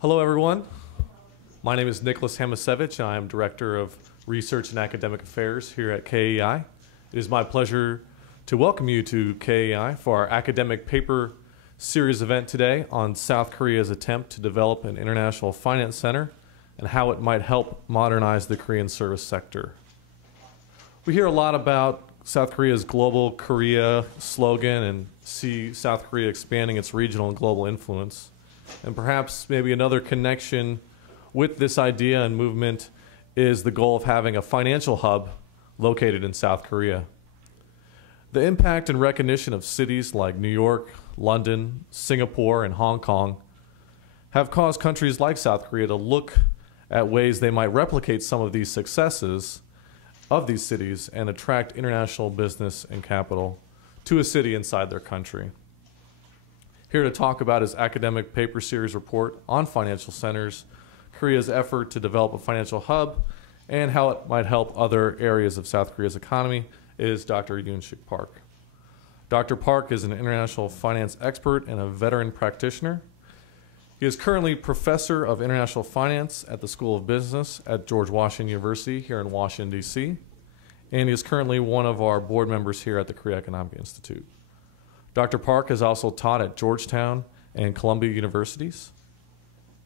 Hello, everyone. My name is Nicholas Hamasevich, and I am Director of Research and Academic Affairs here at KAI. It is my pleasure to welcome you to KAI for our academic paper series event today on South Korea's attempt to develop an international finance center and how it might help modernize the Korean service sector. We hear a lot about South Korea's Global Korea slogan and see South Korea expanding its regional and global influence. And perhaps maybe another connection with this idea and movement is the goal of having a financial hub located in South Korea. The impact and recognition of cities like New York, London, Singapore, and Hong Kong have caused countries like South Korea to look at ways they might replicate some of these successes of these cities and attract international business and capital to a city inside their country. Here to talk about his academic paper series report on financial centers, Korea's effort to develop a financial hub, and how it might help other areas of South Korea's economy is Dr. Yoon-shik Park. Dr. Park is an international finance expert and a veteran practitioner. He is currently Professor of International Finance at the School of Business at George Washington University here in Washington, D.C., and he is currently one of our board members here at the Korea Economic Institute. Dr. Park has also taught at Georgetown and Columbia Universities.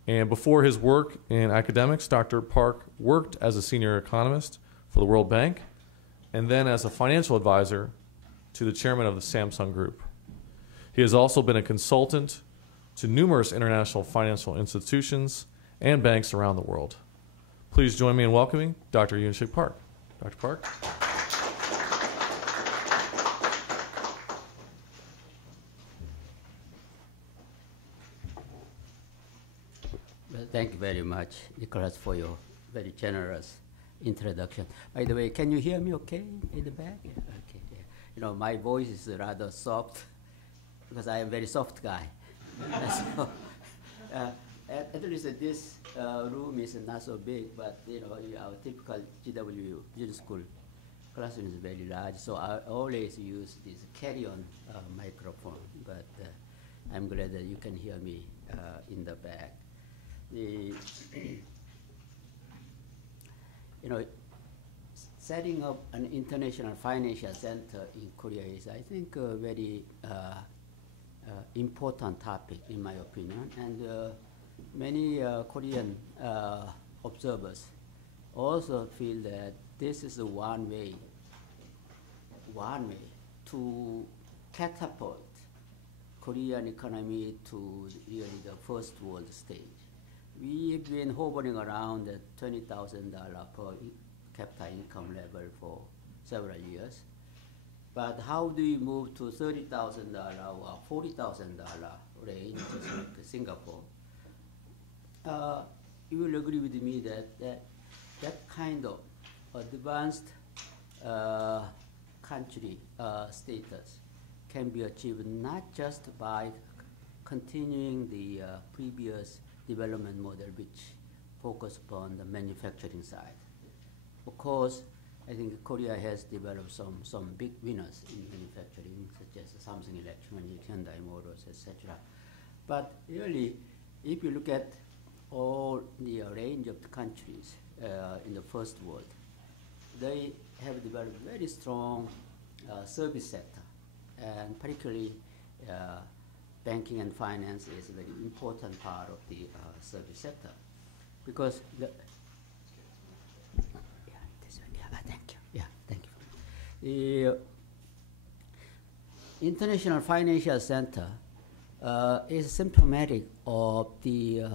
And before his work in academics, Dr. Park worked as a senior economist for the World Bank and then as a financial advisor to the chairman of the Samsung Group. He has also been a consultant to numerous international financial institutions and banks around the world. Please join me in welcoming Dr. Yoon-shik Park. Dr. Park. Well, thank you very much, Nicholas, for your very generous introduction. By the way, can you hear me okay in the back? Yeah, okay. Yeah. You know, my voice is rather soft because I am a very soft guy. So, at least this room is not so big, but you know, our typical GW business school classroom is very large, so I always use this carry-on microphone, but I'm glad that you can hear me in the back. You know, setting up an international financial center in Korea is, I think, a very important topic, in my opinion, and many Korean observers also feel that this is one way to catapult Korean economy to really the first world stage. We've been hovering around the $20,000 per capita income level for several years. But how do you move to $30,000 or $40,000 range, just like Singapore? You will agree with me that kind of advanced country status can be achieved not just by continuing the previous development model, which focused upon the manufacturing side. Of course, I think Korea has developed some big winners in manufacturing, such as Samsung Electronics, Hyundai Motors, etc. But really, if you look at all the range of the countries in the first world, they have developed very strong service sector, and particularly banking and finance is a very important part of the service sector, because the International Financial Center is symptomatic of the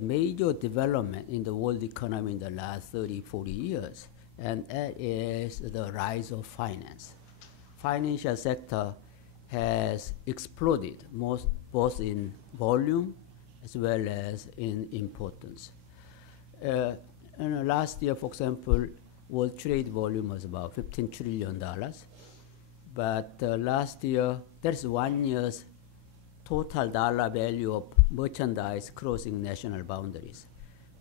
major development in the world economy in the last 30, 40 years, and that is the rise of finance. Financial sector has exploded, both in volume as well as in importance. Last year, for example, world trade volume was about $15 trillion. But last year, that's 1 year's total dollar value of merchandise crossing national boundaries.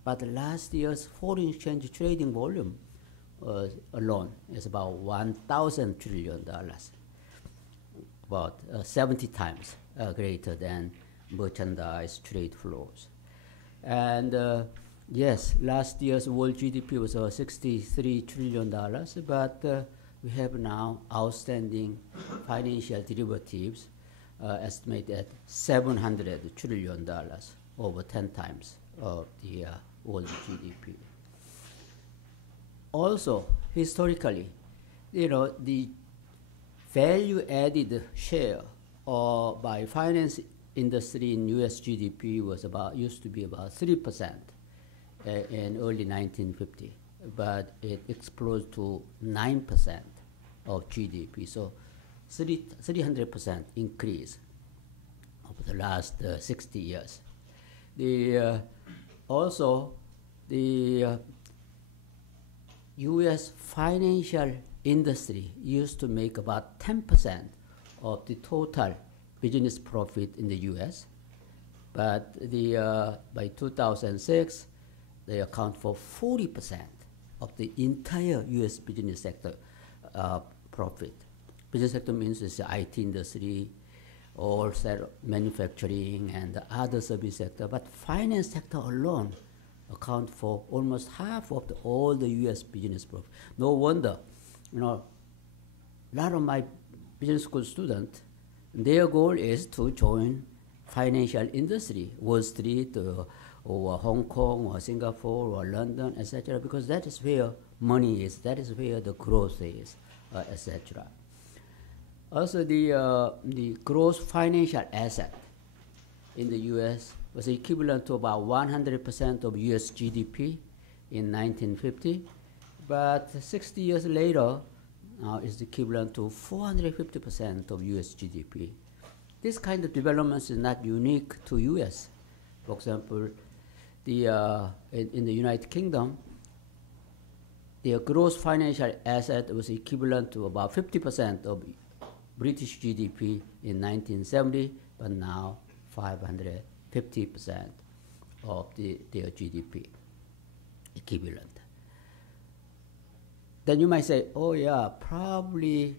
But last year's foreign exchange trading volume alone is about $1,000 trillion, about 70 times greater than merchandise trade flows. And yes, last year's world GDP was $63 trillion, but we have now outstanding financial derivatives estimated at $700 trillion, over 10 times of the world GDP. Also, historically, the value-added share by finance industry in U.S. GDP used to be about 3% in early 1950, but it exploded to 9% of GDP. So 300% increase over the last 60 years. Also, the U.S. financial industry used to make about 10% of the total business profit in the U.S., but by 2006, they account for 40% of the entire U.S. business sector profit. Business sector means it's the IT industry, all manufacturing, and the other service sector, but finance sector alone account for almost half of all the U.S. business profit. No wonder, a lot of my business school students, their goal is to join financial industry, Wall Street, or Hong Kong, or Singapore, or London, etc., because that is where money is, that is where the growth is, etc. Also, the gross financial asset in the U.S. was equivalent to about 100% of U.S. GDP in 1950, but 60 years later, now is equivalent to 450% of U.S. GDP. This kind of development is not unique to U.S. For example, in the United Kingdom, their gross financial asset was equivalent to about 50% of British GDP in 1970, but now 550% of their GDP equivalent. Then you might say, oh yeah, probably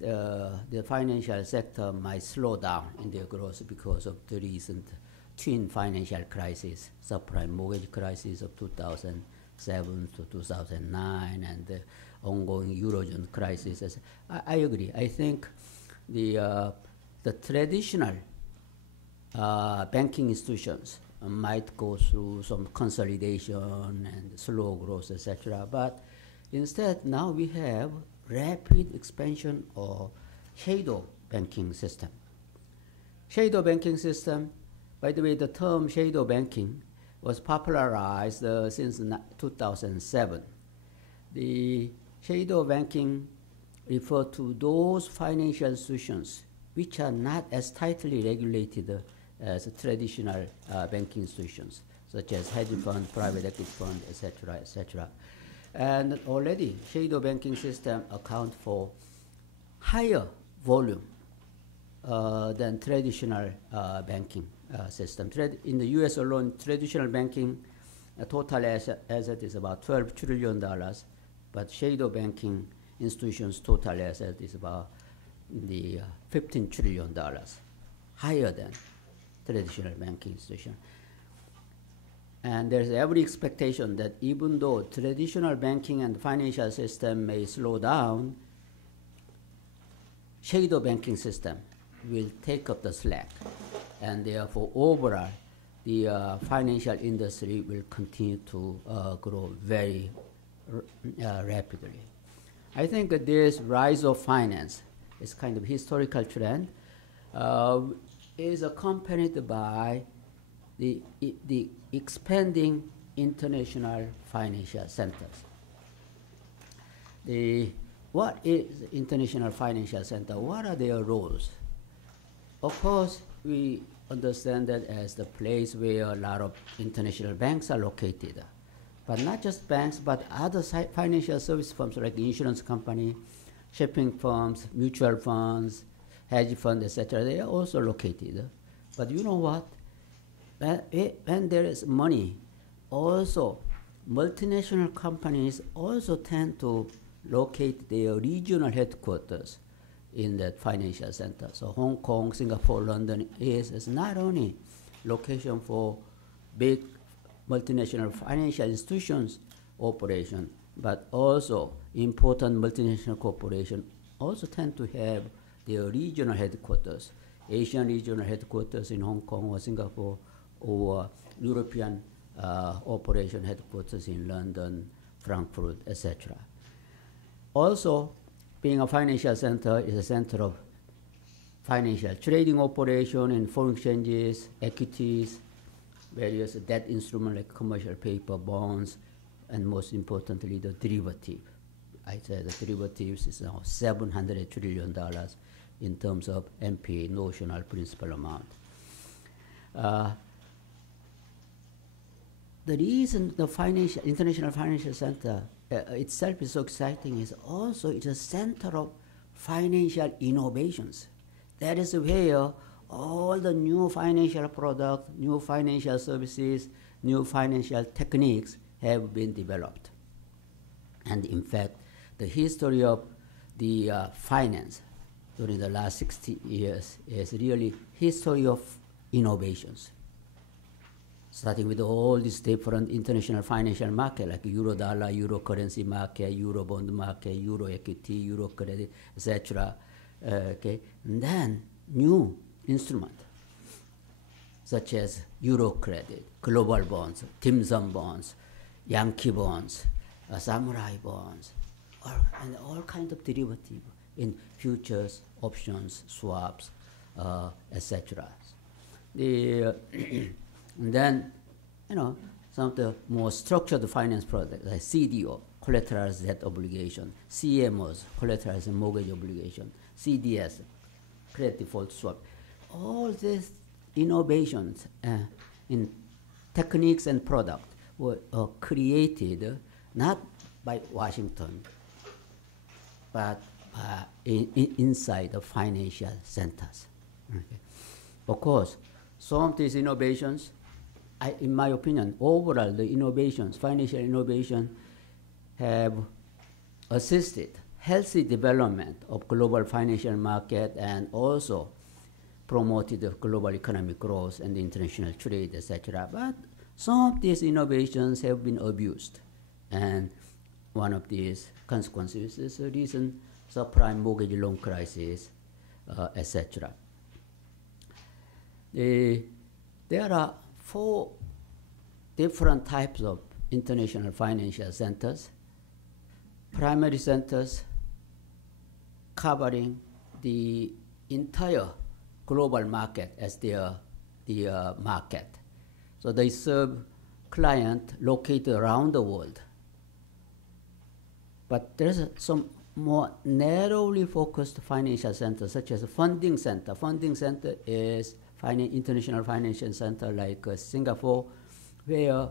the financial sector might slow down in their growth because of the recent twin financial crisis, subprime mortgage crisis of 2007 to 2009, and the ongoing Eurozone crisis. I agree. I think the traditional banking institutions might go through some consolidation and slow growth, etc. But instead, now we have rapid expansion of shadow banking system. Shadow banking system, by the way, the term shadow banking was popularized since 2007. The shadow banking refer to those financial institutions which are not as tightly regulated as traditional banking institutions, such as hedge fund, private equity fund, etc., etc. And already, shadow banking system account for higher volume than traditional banking system. In the U.S. alone, traditional banking total asset is about $12 trillion, but shadow banking institutions' total asset is about the $15 trillion, higher than traditional banking institution. And there's every expectation that even though traditional banking and financial system may slow down, shadow banking system will take up the slack. And therefore, overall, the financial industry will continue to grow very rapidly. I think that this rise of finance, this kind of historical trend, is accompanied by the expanding international financial centers. What is international financial center? What are their roles? Of course, we understand that as the place where a lot of international banks are located. But not just banks, but other financial service firms like insurance company, shipping firms, mutual funds, hedge funds, etc. They are also located. But you know what? When there is money, also multinational companies also tend to locate their regional headquarters in that financial center. So Hong Kong, Singapore, London is not only location for big multinational financial institutions operation, but also important multinational corporations also tend to have their regional headquarters, Asian regional headquarters in Hong Kong or Singapore, or European operation headquarters in London, Frankfurt, etc. Also, being a financial center is a center of financial trading operation in foreign exchanges, equities, various debt instruments like commercial paper, bonds, and most importantly, the derivative. I said the derivatives is now $700 trillion in terms of NPA, notional principal amount. The reason the International Financial Center itself is so exciting is also it's a center of financial innovations. That is where all the new financial products, new financial services, new financial techniques have been developed. And in fact, the history of the finance during the last 60 years is really history of innovations. Starting with all these different international financial markets like euro dollar, euro currency market, euro bond market, euro equity, euro credit, etc. Okay, and then new instruments such as euro credit, global bonds, dim sum bonds, Yankee bonds, samurai bonds, and all kinds of derivatives in futures, options, swaps, etc. And then, some of the more structured finance products like CDO, collateralized debt obligation, CMOs, collateralized mortgage obligation, CDS, credit default swap. All these innovations in techniques and products were created not by Washington, but inside the financial centers. Okay. Of course, some of these innovations, in my opinion, overall the innovations, financial innovation, have assisted healthy development of global financial market and also promoted the global economic growth and international trade, etc. But some of these innovations have been abused. And one of these consequences is the recent subprime mortgage loan crisis, etc. There are 4 different types of international financial centers. Primary centers covering the entire global market as their market. So they serve clients located around the world. But there's some more narrowly focused financial centers, such as a funding center. Funding center is international financial center like Singapore, where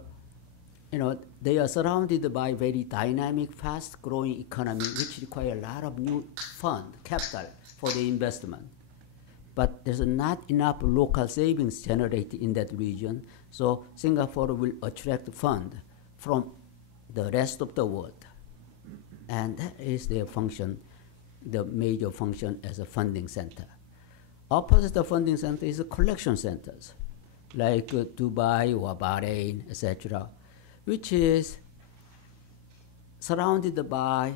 they are surrounded by very dynamic, fast-growing economy, which require a lot of new capital for the investment. But there's not enough local savings generated in that region, so Singapore will attract funds from the rest of the world. And that is their function, the major function as a funding center. Opposite the funding center is the collection centers, like Dubai or Bahrain, etc., which is surrounded by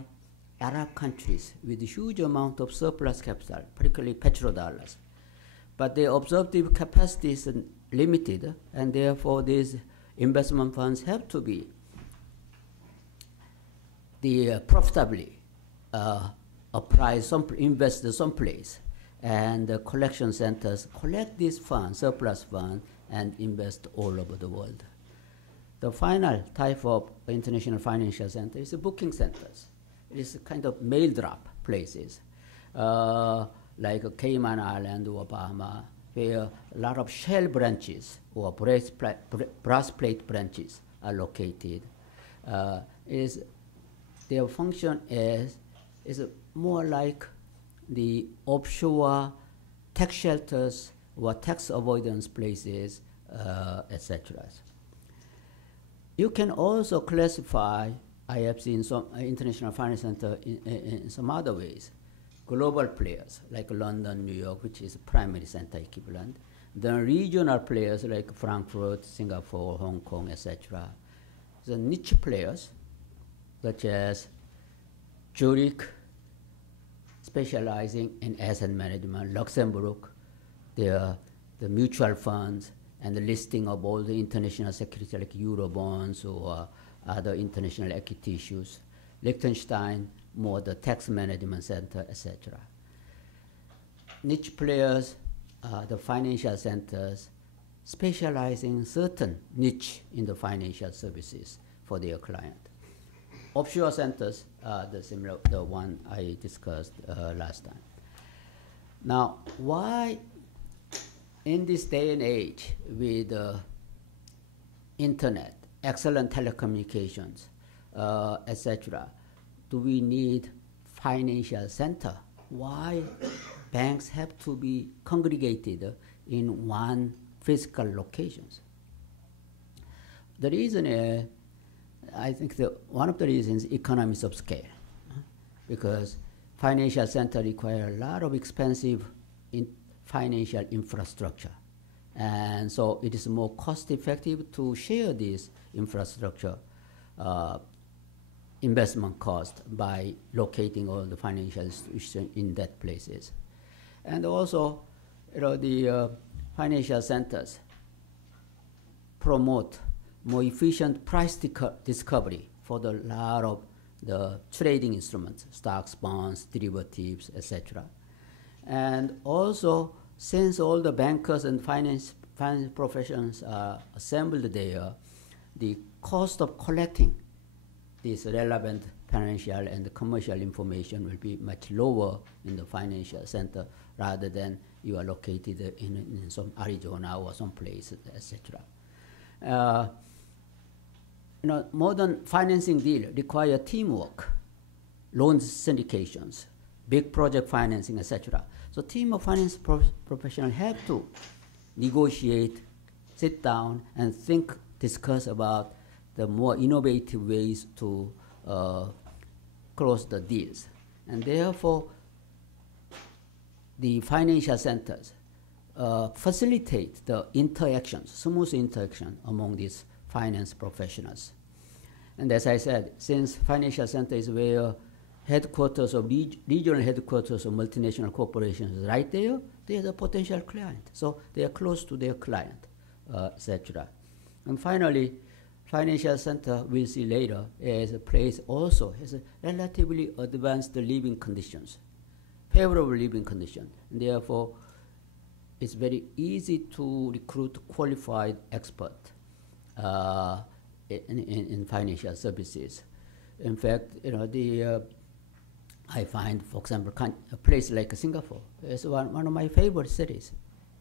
Arab countries with a huge amount of surplus capital, particularly petrodollars. But their absorptive capacity is limited, and therefore these investment funds have to be profitably invested someplace. And the collection centers collect these funds, surplus funds, and invest all over the world. The final type of international financial center is the booking centers. It is a kind of mail drop places, like Cayman Island or Bahama, where a lot of shell branches or brass plate branches are located. Their function is more like the offshore tax shelters or tax avoidance places, etc. You can also classify IFC in some international finance center in some other ways. Global players like London, New York, which is a primary center equivalent, The regional players like Frankfurt, Singapore, Hong Kong, etc. The niche players, such as Zurich, specializing in asset management, Luxembourg, the mutual funds, and the listing of all the international securities like Eurobonds or other international equity issues. Liechtenstein, more the tax management center, etc. Niche players, the financial centers, specializing in certain niche in the financial services for their client. Offshore centers are the one I discussed last time. Now, why in this day and age with internet, excellent telecommunications, etc., do we need financial center? Why banks have to be congregated in one physical locations? The reason is, I think one of the reasons is economies of scale, because financial center require a lot of expensive financial infrastructure. And so it is more cost effective to share this infrastructure investment cost by locating all the financial institutions in that places. And also, the financial centers promote more efficient price discovery for the lot of the trading instruments, stocks, bonds, derivatives, etc. And also, since all the bankers and finance professionals are assembled there, the cost of collecting this relevant financial and commercial information will be much lower in the financial center rather than you are located in some Arizona or some place, etc. Modern financing deal require teamwork, loans syndications, big project financing, etc. So team of finance professionals have to negotiate, sit down, and discuss about the more innovative ways to close the deals. And therefore, the financial centers facilitate the interactions, smooth interaction among these finance professionals. And as I said, since financial center is where headquarters of regional headquarters of multinational corporations is right there, they are the potential client. So they are close to their client, etc. And finally, financial center, we'll see later, is a place also has a relatively advanced living conditions, favorable living conditions. And therefore, it's very easy to recruit qualified experts in financial services. In fact, I find, for example, a place like Singapore is one of my favorite cities.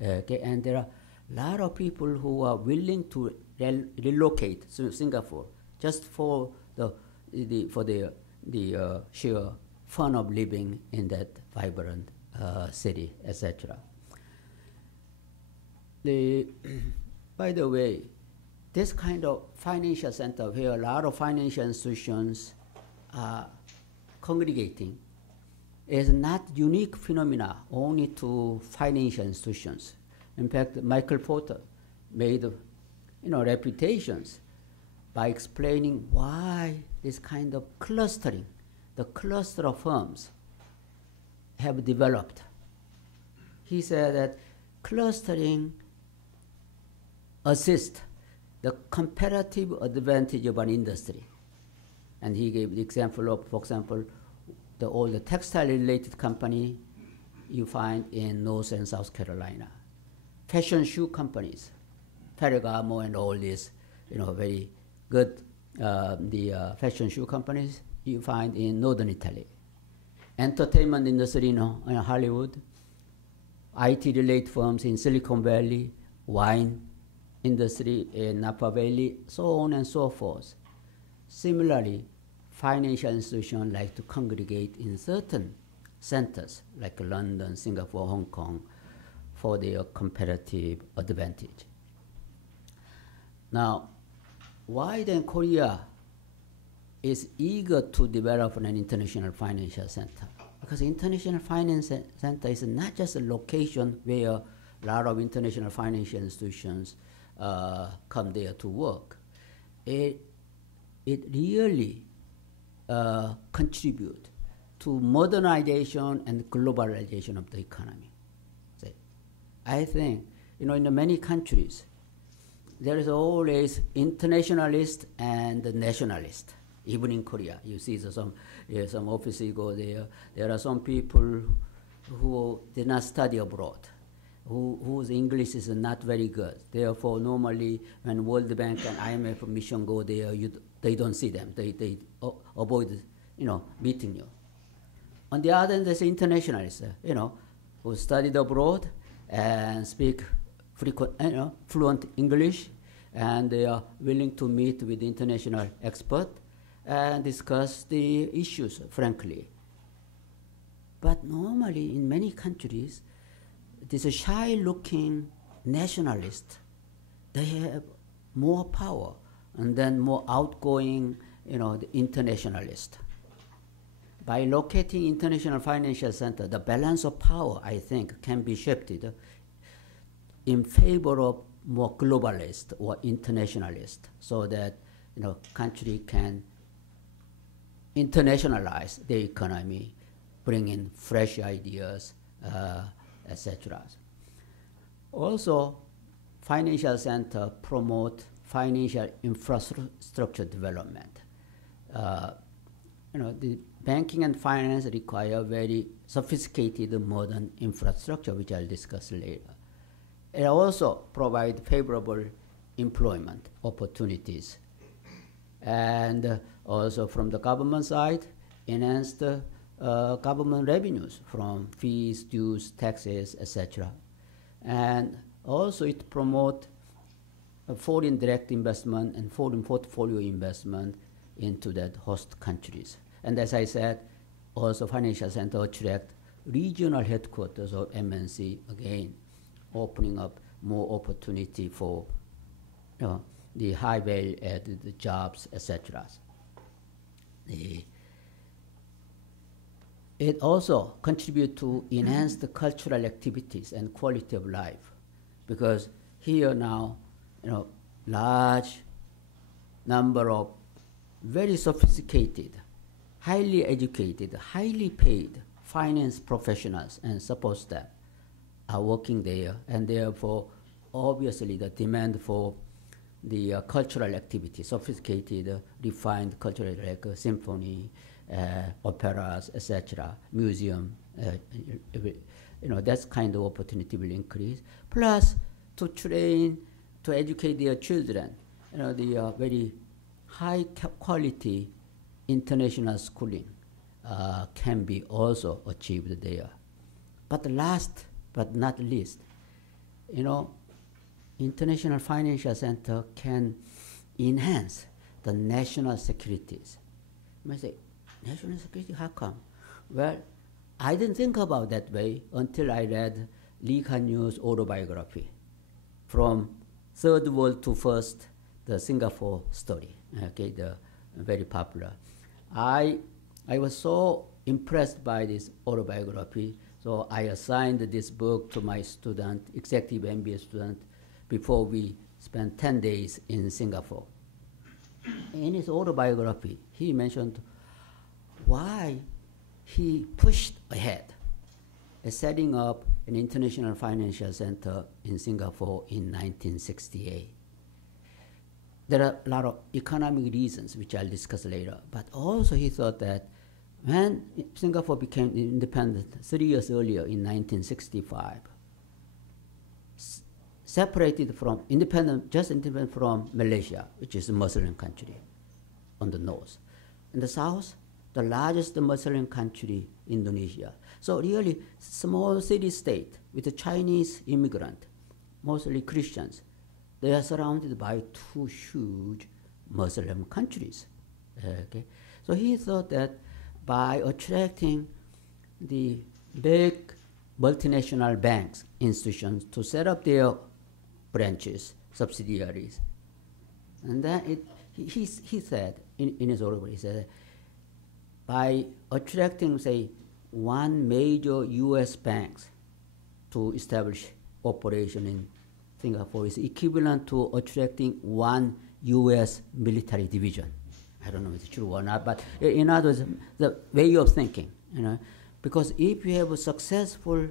Okay? And there are a lot of people who are willing to relocate to Singapore just for the sheer fun of living in that vibrant city, etc. By the way, this kind of financial center where a lot of financial institutions are congregating is not unique phenomena only to financial institutions. In fact, Michael Porter made reputations by explaining why this kind of clustering, the cluster of firms have developed. He said that clustering assists the comparative advantage of an industry. And he gave the example of, for example, all the textile-related company you find in North and South Carolina. Fashion shoe companies, Ferragamo and all these, very good fashion shoe companies you find in Northern Italy. Entertainment industry in Hollywood, IT-related firms in Silicon Valley, wine industry in Napa Valley, so on and so forth. Similarly, financial institutions like to congregate in certain centers like London, Singapore, Hong Kong for their comparative advantage. Now, why then Korea is eager to develop an international financial center? Because international finance center is not just a location where a lot of international financial institutions come there to work. It really contribute to modernization and globalization of the economy. See, I think, in many countries, there is always internationalist and nationalist. Even in Korea, you see some offices you go there. There are some people who did not study abroad, whose English is not very good. Therefore, normally when World Bank and IMF mission go there, they don't see them. They avoid, meeting you. On the other hand, there's internationalists, who studied abroad and speak fluent English, and they are willing to meet with international experts and discuss the issues frankly. But normally, in many countries, these shy-looking nationalists, they have more power, and then more outgoing, the internationalists. By locating international financial center, the balance of power, I think, can be shifted in favor of more globalist or internationalist, so that country can internationalize the economy, bring in fresh ideas, etc. Also, financial center promote financial infrastructure development. The banking and finance require very sophisticated modern infrastructure, which I'll discuss later. It also provide favorable employment opportunities. And also from the government side, enhance the government revenues from fees, dues, taxes, etc. And also it promote foreign direct investment and foreign portfolio investment into that host countries. And as I said, also financial center attract regional headquarters of MNC, again, opening up more opportunity for the high value added jobs, etc. It also contributes to enhance the cultural activities and quality of life, because here now, large number of very sophisticated, highly educated, highly paid finance professionals and support staff are working there, and therefore, obviously, the demand for the cultural activity, sophisticated, refined cultural, like symphony, operas, etc., museum, that kind of opportunity will increase. Plus, to train, to educate their children, the very high quality international schooling can be also achieved there. But last but not least, International Financial Center can enhance the national securities. You might say, national security, how come? Well, I didn't think about that way until I read Lee Kuan Yew's autobiography, From Third World to First, the Singapore story, the very popular. I was so impressed by this autobiography, so I assigned this book to my student, executive MBA student, before we spent 10 days in Singapore. In his autobiography, he mentioned why he pushed ahead setting up an international financial center in Singapore in 1968. There are a lot of economic reasons, which I'll discuss later, but also he thought that when Singapore became independent 3 years earlier in 1965, separated from just independent from Malaysia, which is a Muslim country on the north. In the south, the largest Muslim country, Indonesia. So really, small city-state with a Chinese immigrant, mostly Christians. They are surrounded by two huge Muslim countries. Okay? So he thought that by attracting the big multinational banks, institutions, to set up their branches, subsidiaries, and then he said, in his article, he said, by attracting, say, one major U.S. banks to establish operation in Singapore is equivalent to attracting one U.S. military division. I don't know if it's true or not, but in other words, the way of thinking, because if you have a successful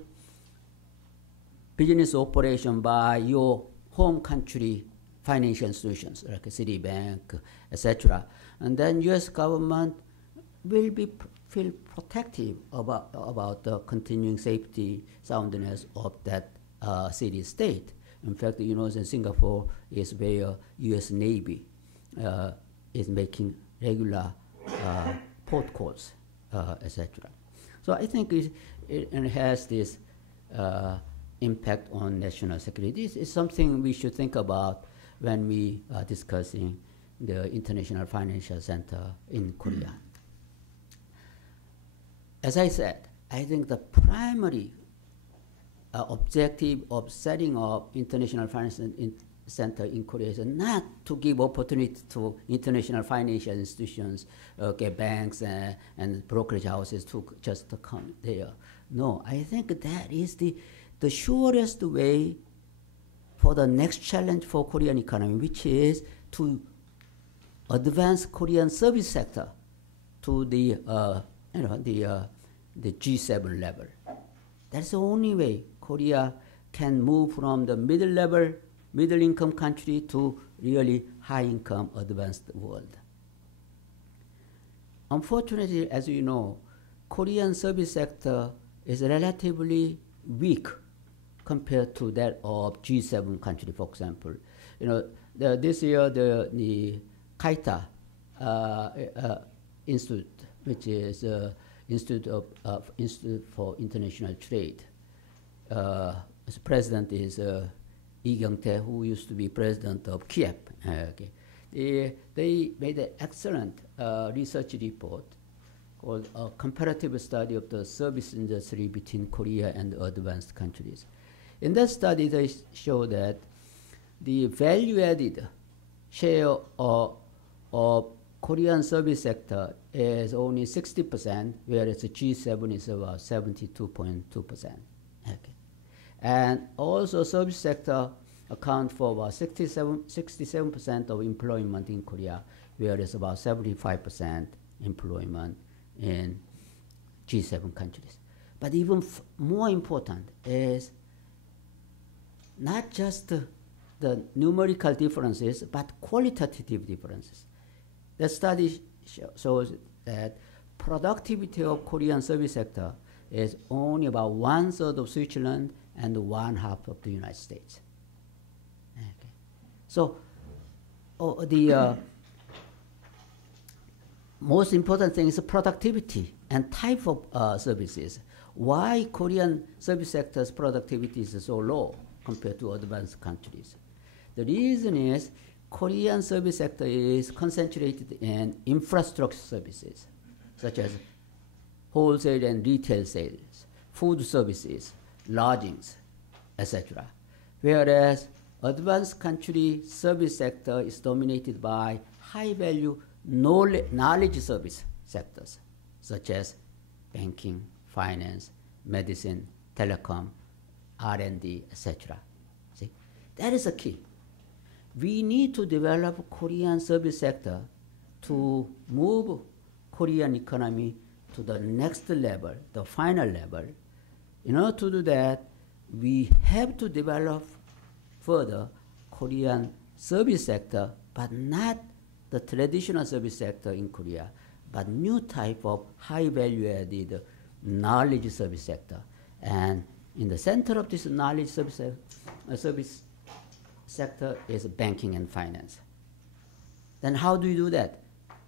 business operation by your home country financial institutions like Citibank, etc., and then U.S. government will feel protective about the continuing safety, soundness of that city-state. In fact, in Singapore is where U.S. Navy is making regular port calls, etc. So I think it has this impact on national security. This is something we should think about when we are discussing the International Financial Center in Korea. As I said, I think the primary objective of setting up International Financial Center in Korea is not to give opportunity to international financial institutions, banks and brokerage houses to just come there. No, I think that is the surest way for the next challenge for Korean economy, which is to advance Korean service sector to the G7 level. That's the only way Korea can move from the middle income country to really high income advanced world. Unfortunately, as you know, Korean service sector is relatively weak compared to that of G7 country, for example. This year the KAITA Institute, which is Institute for International Trade. The president is Lee Kyung-tae, who used to be president of Kiev. They made an excellent research report called a comparative study of the service industry between Korea and advanced countries. In that study, they show that the value-added share of Korean service sector is only 60%, whereas the G7 is about 72.2%. And also service sector account for about 67% of employment in Korea, whereas about 75% employment in G7 countries. But even more important is not just the numerical differences, but qualitative differences. The study shows that productivity of Korean service sector is only about 1/3 of Switzerland and 1/2 of the United States. Okay. So the most important thing is productivity and type of services. Why Korean service sector's productivity is so low compared to advanced countries? The reason is Korean service sector is concentrated in infrastructure services, such as wholesale and retail sales, food services, lodgings, etc. Whereas advanced country service sector is dominated by high-value knowledge service sectors, such as banking, finance, medicine, telecom, R&D, etc. See, that is the key. We need to develop Korean service sector to move Korean economy to the next level, the final level. In order to do that, we have to develop further Korean service sector, but not the traditional service sector in Korea, but new type of high value added knowledge service sector. And in the center of this knowledge service sector is banking and finance. Then how do you do that?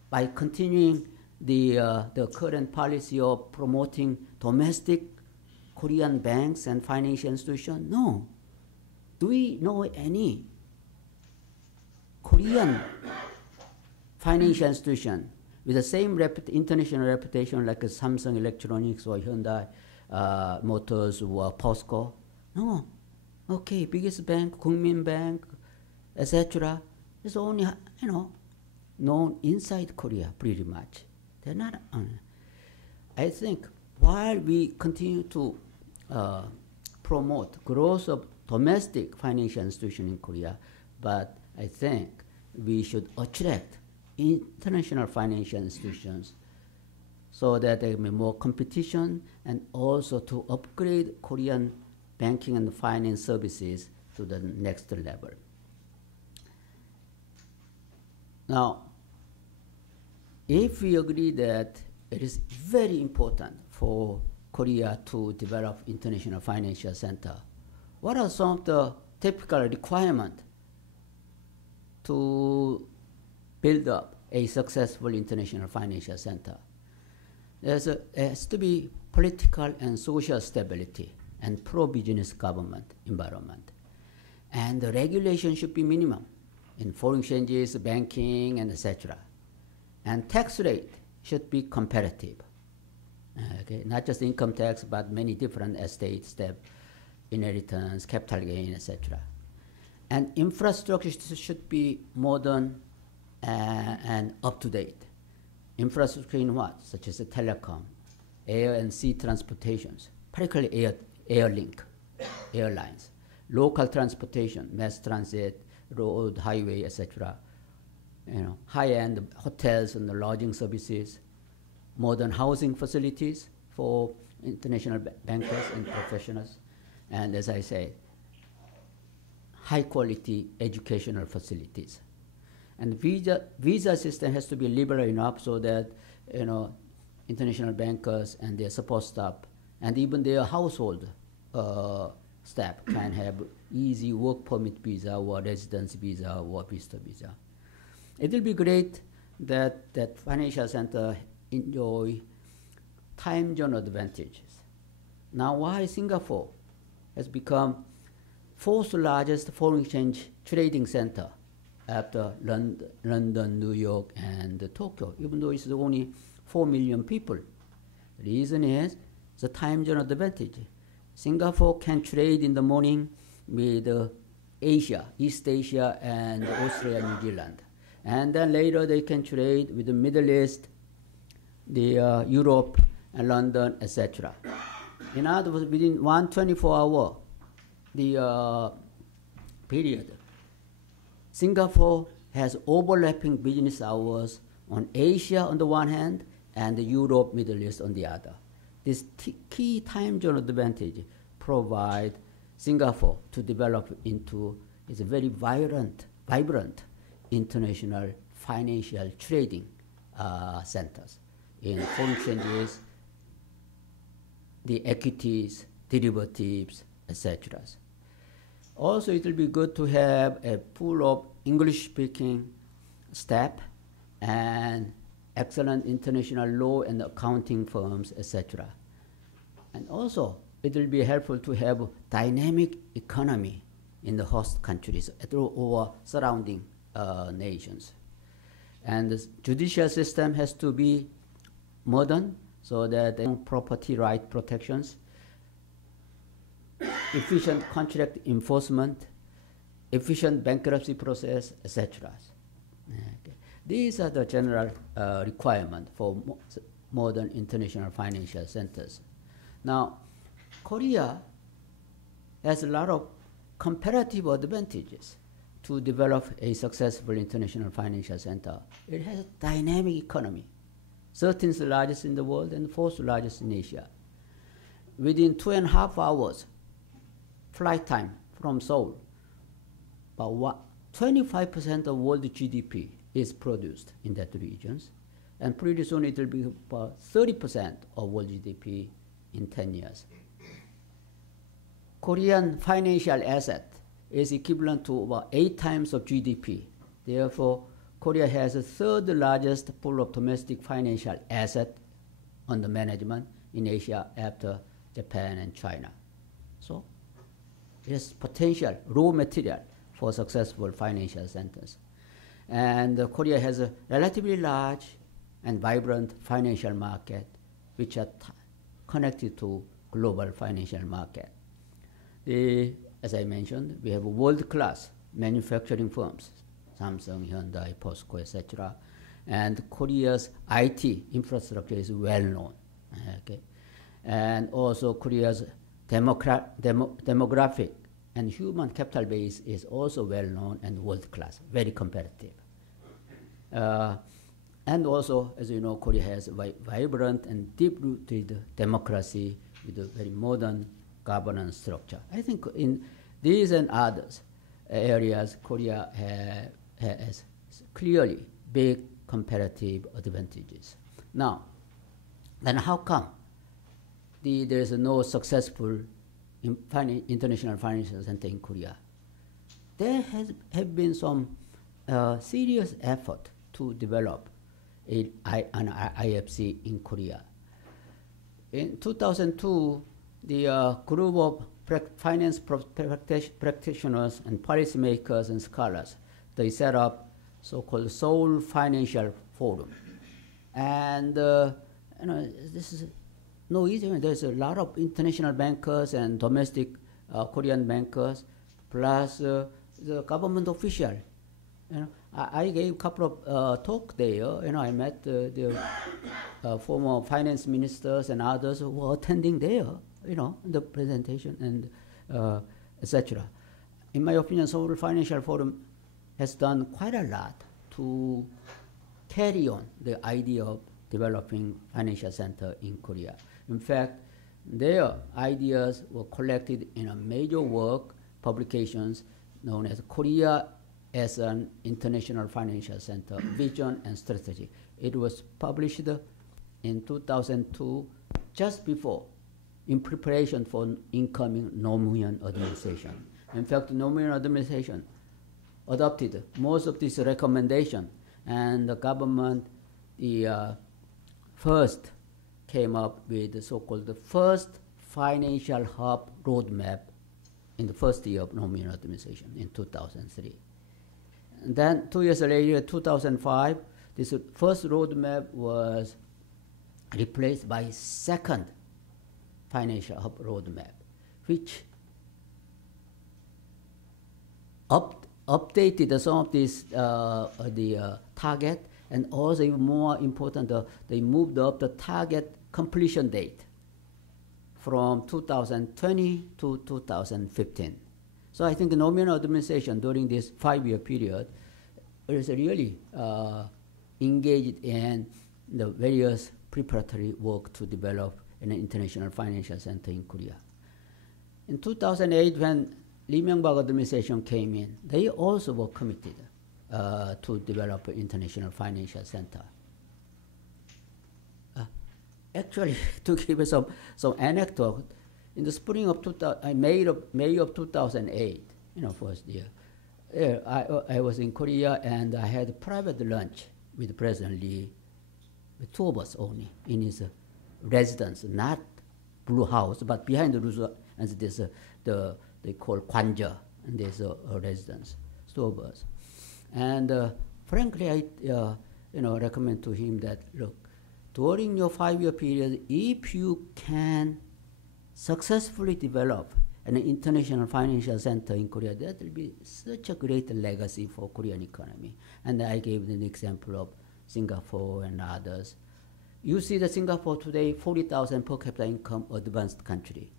By continuing the current policy of promoting domestic Korean banks and financial institutions? No. Do we know any Korean financial institution with the same international reputation like Samsung Electronics or Hyundai Motors or POSCO? No. Okay, biggest bank, Kookmin Bank, etc. is only known inside Korea pretty much. They're not. I think while we continue to promote growth of domestic financial institution in Korea, but I think we should attract international financial institutions so that there will be more competition and also to upgrade Korean banking and finance services to the next level. Now, if we agree that it is very important for Korea to develop international financial center, what are some of the typical requirements to build up a successful international financial center? There has to be political and social stability and pro-business government environment. And the regulation should be minimum in foreign exchanges, banking, and etc. And tax rate should be competitive. Okay? Not just income tax, but many different estates, inheritance, capital gain, etc. And infrastructure should be modern and up-to-date. Infrastructure in what? Such as the telecom, air and sea transportations, particularly airlines, local transportation, mass transit, road, highway, etc. High-end hotels and the lodging services, modern housing facilities for international bankers and professionals, and as I said, high-quality educational facilities. And visa system has to be liberal enough so that international bankers and their support staff and even their household staff can have easy work permit visa or residence visa or visitor visa. It will be great that financial center enjoy time zone advantages. Now, why Singapore has become fourth largest foreign exchange trading center after London, New York, and Tokyo, even though it's only 4 million people. The reason is the time zone advantage. Singapore can trade in the morning with Asia, East Asia, and Australia, New Zealand. And then later they can trade with the Middle East, the Europe, and London, etc. In other words, within 124-hour period, Singapore has overlapping business hours on Asia on the one hand and the Europe, Middle East on the other. This key time zone advantage provide Singapore to develop into a very vibrant international financial trading centers in foreign exchanges, the equities, derivatives, etc. Also, it will be good to have a pool of English-speaking staff and excellent international law and accounting firms, etc. And also, it will be helpful to have dynamic economy in the host countries or surrounding nations. And the judicial system has to be modern so that property right protections, efficient contract enforcement, efficient bankruptcy process, etc. Okay. These are the general requirements for modern international financial centers. Now, Korea has a lot of comparative advantages to develop a successful international financial center. It has a dynamic economy, 13th largest in the world and 4th largest in Asia. Within 2.5 hours flight time from Seoul, about 25% of world GDP is produced in that regions, and pretty soon it will be about 30% of world GDP in 10 years. Korean financial asset is equivalent to about 8 times of GDP. Therefore, Korea has the third largest pool of domestic financial asset under management in Asia after Japan and China. So, there's potential raw material for successful financial centers. And Korea has a relatively large and vibrant financial market, which are connected to global financial market. As I mentioned, we have world-class manufacturing firms, Samsung, Hyundai, POSCO, etc. And Korea's IT infrastructure is well known. Okay? And also Korea's demographic and human capital base is also well known and world class, very competitive. And also, as you know, Korea has a vibrant and deep-rooted democracy with a very modern governance structure. I think in these and others areas, Korea has clearly big comparative advantages. Now, then how come there is no successful international financial center in Korea? There have been some serious effort to develop an IFC in Korea. In 2002, the group of finance practitioners and policymakers and scholars, they set up so-called Seoul Financial Forum. And this is no easy. There's a lot of international bankers and domestic Korean bankers, plus the government official. I gave a couple of talks there. I met the former finance ministers and others who were attending there. The presentation and etc. In my opinion, Seoul Financial Forum has done quite a lot to carry on the idea of developing financial center in Korea. In fact, their ideas were collected in a major work, publications known as Korea as an International Financial Center, Vision and Strategy. It was published in 2002, just before, in preparation for incoming Nomu현 administration. In fact, Nomu현 administration adopted most of this recommendation, and the government, first came up with the so-called the first financial hub roadmap in the first year of Nomu현 administration in 2003. And then 2 years later, 2005, this first roadmap was replaced by second financial hub roadmap, which updated some of this target, and also even more important, they moved up the target completion date from 2020 to 2015. So I think the Nomu현 administration during this 5-year period is really engaged in the various preparatory work to develop an international financial center in Korea. In 2008, when Lee Myung-bak administration came in, they also were committed to develop an international financial center. Actually, to give you some anecdote, in the spring of May of 2008, first year, I was in Korea and I had a private lunch with President Lee, with 2 of us only, in his residence, not Blue House, but behind the Blue House, and there's they call Gwanja, and there's a residence, 2 of us. And frankly, I recommend to him that, look, during your 5-year period, if you can successfully develop an international financial center in Korea, that will be such a great legacy for Korean economy. And I gave an example of Singapore and others. You see that Singapore today, 40,000 per capita income, advanced country.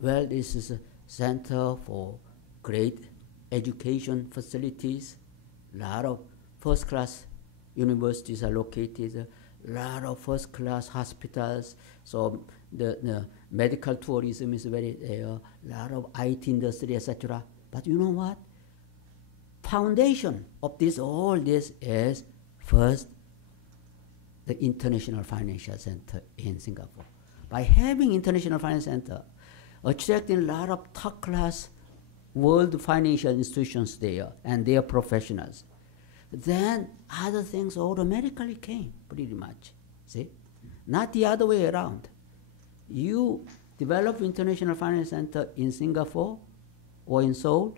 Well, this is a center for great education facilities. A lot of first-class universities are located. A lot of first-class hospitals. So the medical tourism is very there. A lot of IT industry, etc. But you know what? Foundation of this, all this is first the International Financial Center in Singapore. By having International Financial Center, attracting a lot of top-class world financial institutions there and their professionals, then other things automatically came, pretty much. See? Not the other way around. You develop International Finance Center in Singapore or in Seoul,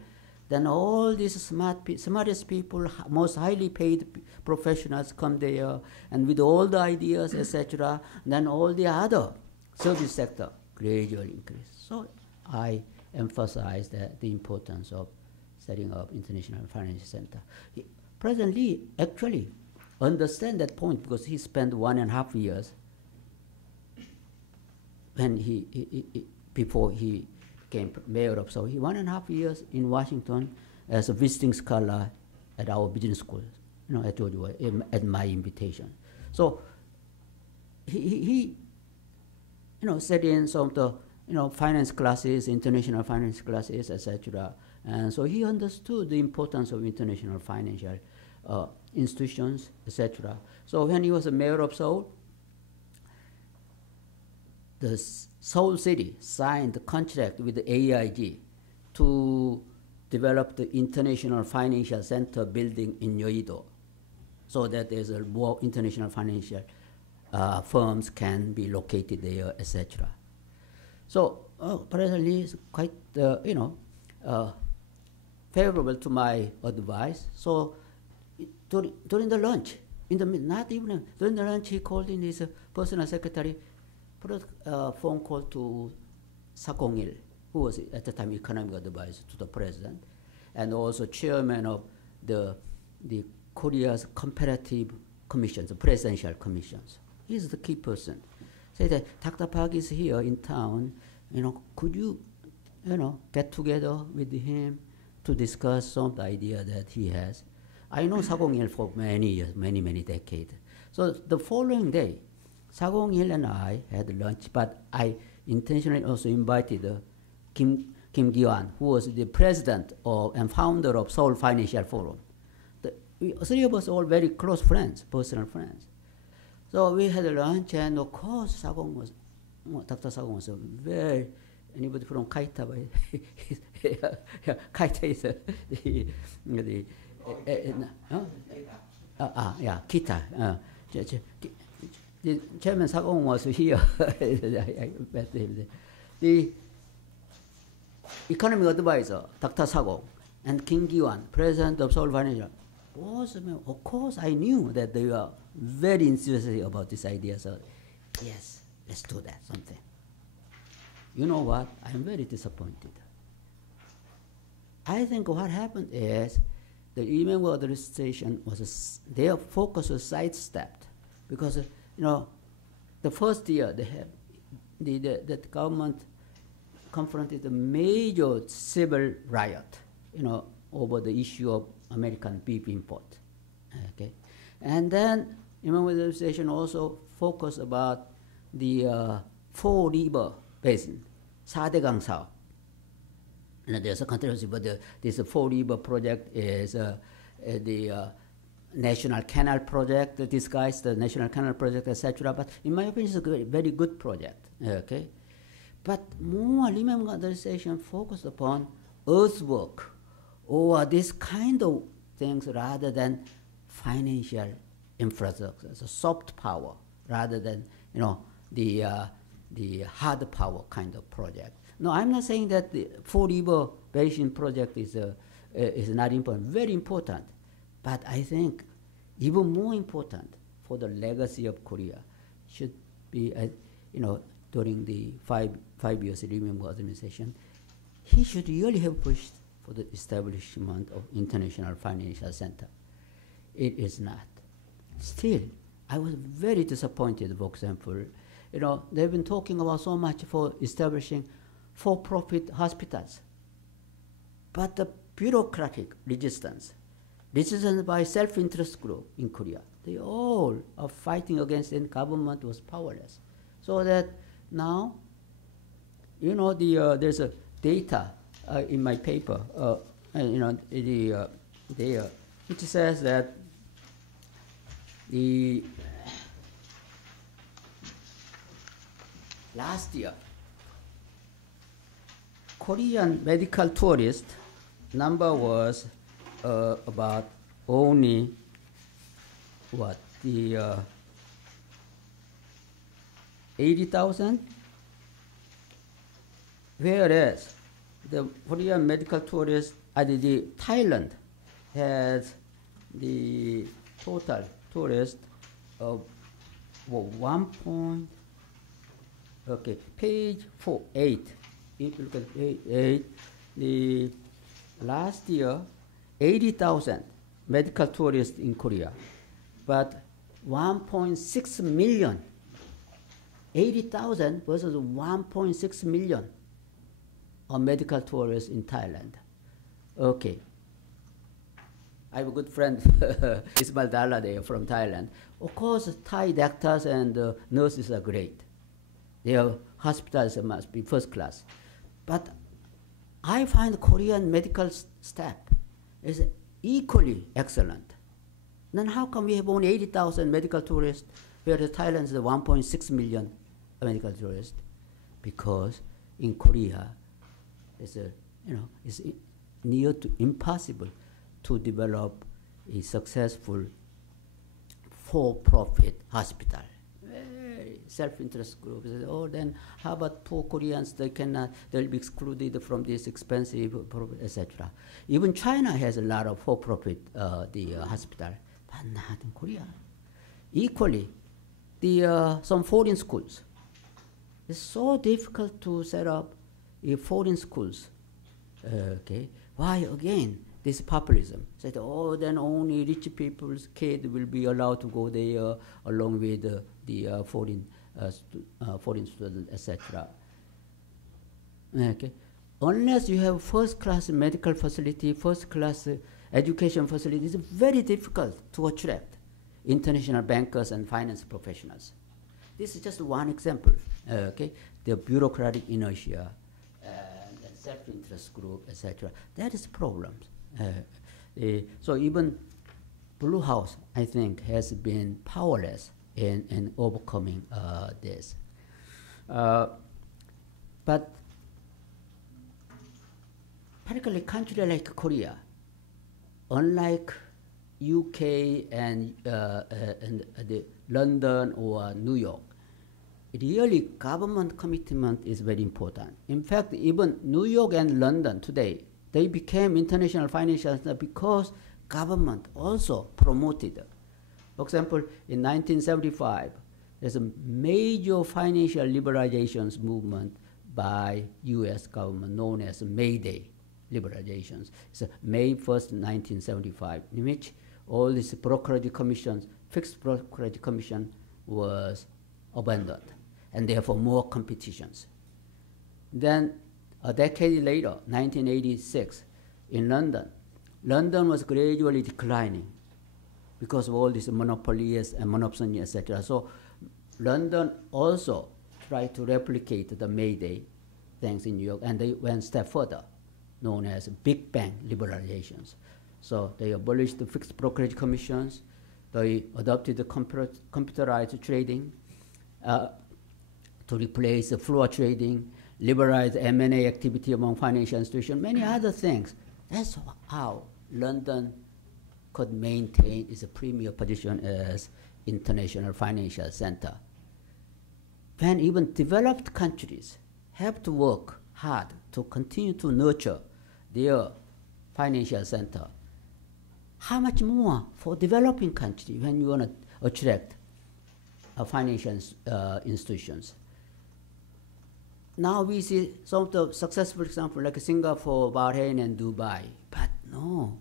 then all these smartest people, most highly paid professionals come there, and with all the ideas, etc., then all the other service sector gradually increase. So I emphasize the importance of setting up International Financial Center. President Lee actually understand that point because he spent 1.5 years when before he became mayor of Seoul. He 1.5 years in Washington as a visiting scholar at our business school. I told you at my invitation. So he sat in some of the finance classes, international finance classes, etc. And so he understood the importance of international financial institutions, etc. So when he was a mayor of Seoul, the Seoul city signed the contract with the AIG to develop the International Financial Center building in Yeouido, so that there's more international financial firms can be located there, etc. So President Lee is quite, favorable to my advice. So during the lunch, not even during the lunch, he called in his personal secretary, put a phone call to Sakong-il, who was at the time economic advisor to the president, and also chairman of the Korea's comparative commissions, the presidential commissions. He's the key person. Say that Dr. Park is here in town. Could you, get together with him to discuss some of the idea that he has? I know Sakong-il for many years, many decades. So the following day, Sakong-il and I had lunch, but I intentionally also invited Kim Gi-wan, who was the president and founder of Seoul Financial Forum. We three of us all very close friends, personal friends. So we had lunch, and of course, Dr. Sakong was very, anybody from Kaita, Kaita is Kita. The Chairman Sakong was here. The economic advisor, Dr. Sakong, and Kim Gi-wan, president of Seoul Financial, of course, I knew that they were very enthusiastic about this idea. So, yes, let's do that, something. You know what? I'm very disappointed. I think what happened is the Lee administration their focus was sidestepped because, the first year they had the government confronted a major civil riot, over the issue of American beef import. Okay, and then Lee administration also focused about the Four River Basin, 4대강 사업. And there's a controversy, but this Four River project is the National Canal Project, disguised the National Canal Project, etc. But in my opinion, it's a very good project. Okay, but more Lee administration focused upon earthwork or this kind of things rather than financial infrastructure, so soft power rather than the hard power kind of project. No, I'm not saying that the Four River Basin project is not important. Very important, but I think even more important for the legacy of Korea should be, during the five years Lee administration, he should really have pushed for the establishment of International Financial Center. It is not. Still, I was very disappointed, for example. They've been talking about so much for establishing for-profit hospitals. But the bureaucratic resistance by self-interest group in Korea, they all are fighting against it, and government was powerless. So that now, there's a data in my paper, which says that the last year, Korean medical tourist number was about only 80,000, whereas the Korean medical tourists, the Thailand has the total tourist of page 8. If you look at page 8, the last year, 80,000 medical tourists in Korea, but 1.6 million. 80,000 versus 1.6 million. a medical tourist in Thailand. Okay. I have a good friend, Ismail Dalade from Thailand. Of course, Thai doctors and nurses are great. Their hospitals must be first class. But I find Korean medical staff is equally excellent. Then how come we have only 80,000 medical tourists, whereas Thailand is 1.6 million medical tourists? Because in Korea, it's near to impossible to develop a successful for-profit hospital. Very self-interest groups. Oh, then how about poor Koreans? They'll be excluded from this expensive, etc. Even China has a lot of for-profit hospital, but not in Korea. Equally, some foreign schools. It's so difficult to set up foreign schools. Okay, why again? This populism said, oh, then only rich people's kids will be allowed to go there along with the foreign students, etc. Okay, unless you have first-class medical facility, first-class education facility, it's very difficult to attract international bankers and finance professionals. This is just one example. Okay, the bureaucratic inertia and self-interest group, etc. That is problems. So even Blue House, I think, has been powerless in overcoming this. But particularly country like Korea, unlike UK and London or New York, really government commitment is very important. In fact, even New York and London today, they became international financial centers because government also promoted. For example, in 1975, there's a major financial liberalizations movement by US government known as May Day liberalizations. It's May 1st, 1975, in which all these brokerage commissions, fixed brokerage commission was abandoned, and therefore more competitions. Then a decade later, 1986, in London, London was gradually declining because of all these monopolies and monopsony, etc. So London also tried to replicate the May Day things in New York, and they went a step further, known as Big Bang liberalizations. So they abolished the fixed brokerage commissions, they adopted the computerized trading to replace the floor trading, liberalize M&A activity among financial institutions, many other things. That's how London could maintain its premier position as international financial center. When even developed countries have to work hard to continue to nurture their financial center, how much more for developing country when you want to attract financial institutions? Now we see some of the successful examples like Singapore, Bahrain, and Dubai. But no,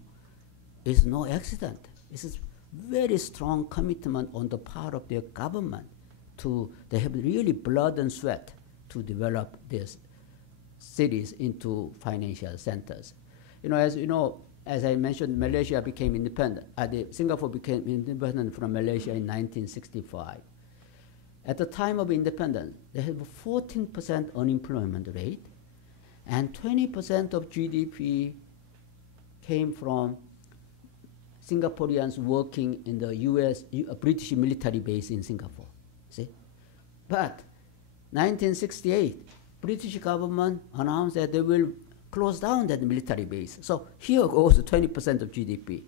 it's no accident. It's a very strong commitment on the part of their government they have really blood and sweat to develop these cities into financial centers. As I mentioned, Malaysia became independent. Singapore became independent from Malaysia in 1965. At the time of independence, they had a 14% unemployment rate, and 20% of GDP came from Singaporeans working in the British military base in Singapore. See? But 1968, British government announced that they will close down that military base. So here goes 20% of GDP.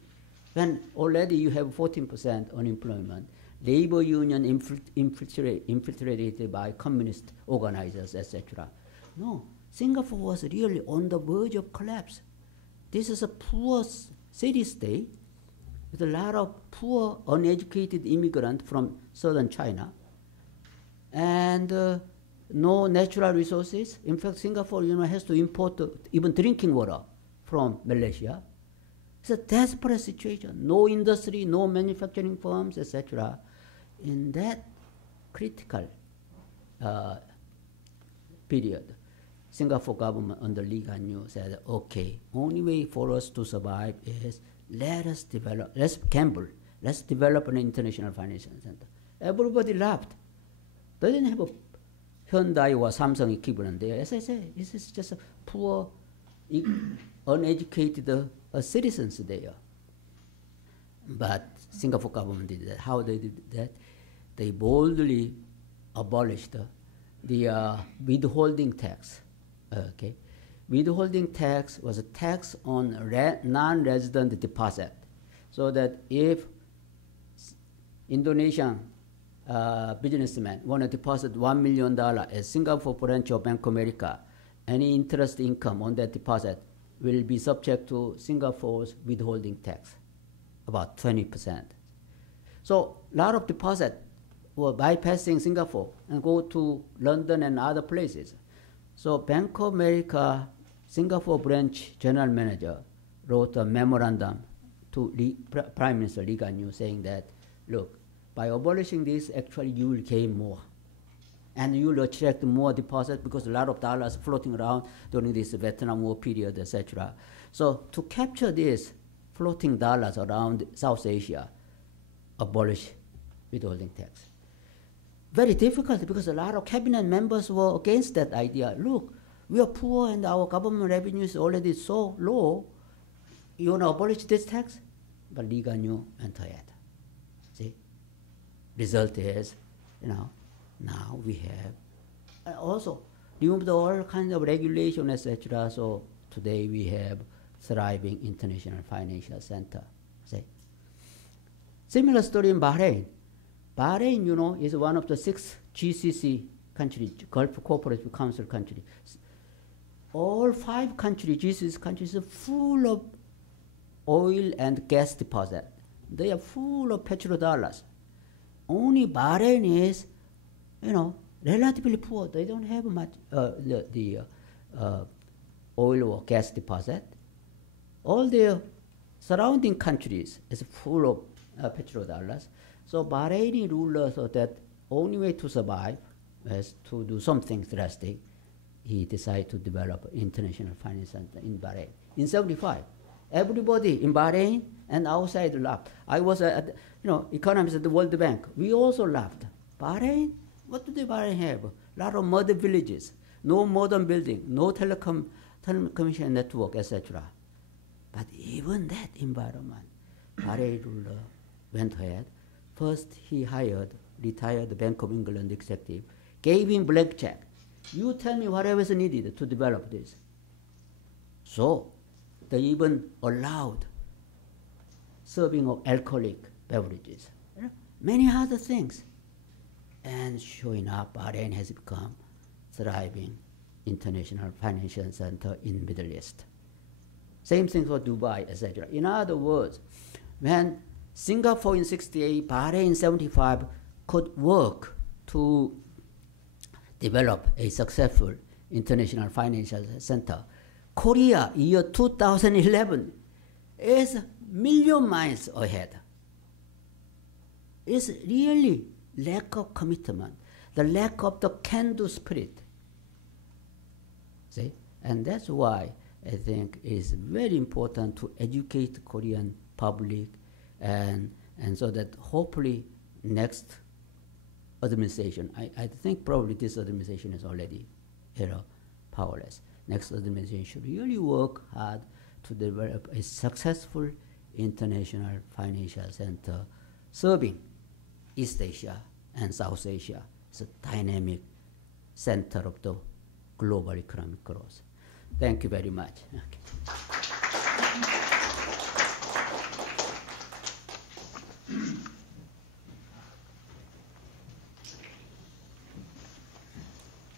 When already you have 14% unemployment, labor union infiltrated by communist organizers, etc. No, Singapore was really on the verge of collapse. This is a poor city-state with a lot of poor, uneducated immigrants from southern China, and no natural resources. In fact, Singapore, has to import even drinking water from Malaysia. It's a desperate situation. No industry, no manufacturing firms, etc. In that critical period, Singapore government under Lee Kuan Yew said, okay, only way for us to survive is let's gamble, let's develop an international financial center. Everybody laughed. They didn't have a Hyundai or Samsung equivalent there. As I say, this is just a poor, uneducated citizens there. But Singapore government did that. How they did that? They boldly abolished the withholding tax. Okay, withholding tax was a tax on non-resident deposit, so that if Indonesian businessman want to deposit $1 million at Singapore branch of Bank of America, any interest income on that deposit will be subject to Singapore's withholding tax, about 20%. So a lot of deposit were bypassing Singapore and go to London and other places. So Bank of America Singapore branch general manager wrote a memorandum to Prime Minister Lee Kuan Yew saying that, look, by abolishing this, actually you will gain more. And you will attract more deposit because a lot of dollars floating around during this Vietnam War period, etc. So to capture this floating dollars around South Asia, abolish withholding tax. Very difficult because a lot of cabinet members were against that idea. Look, we are poor and our government revenue is already so low. You want to abolish this tax? But Lee Kuan Yew went ahead. See? Result is, now we have also removed all kinds of regulation, etc. So today we have thriving international financial center. See? Similar story in Bahrain. Bahrain, is one of the 6 GCC countries, Gulf Cooperative Council countries. All 5 countries, GCC countries, are full of oil and gas deposit. They are full of petrodollars. Only Bahrain is, relatively poor. They don't have much the oil or gas deposit. All their surrounding countries is full of petrodollars. So Bahraini ruler thought that only way to survive is to do something drastic. He decided to develop an international finance center in Bahrain. In 1975, everybody in Bahrain and outside laughed. I was economist at the World Bank. We also laughed. Bahrain? What do Bahrain have? A lot of mud villages, no modern building, no telecommunication network, etc. But even that environment, Bahrain ruler went ahead. First, he retired Bank of England executive, gave him blank check. You tell me whatever is needed to develop this. So they even allowed serving of alcoholic beverages, many other things. And sure enough, Bahrain has become thriving international financial center in Middle East. Same thing for Dubai, etc. In other words, when Singapore in 1968, Bahrain in 1975 could work to develop a successful international financial center, Korea, year 2011, is a million miles ahead. It's really lack of commitment, the lack of the can-do spirit. See? And that's why I think it's very important to educate Korean public and so that hopefully next administration, I think probably this administration is already powerless. Next administration should really work hard to develop a successful international financial center serving East Asia and South Asia. It's a dynamic center of the global economic growth. Thank you very much. Okay.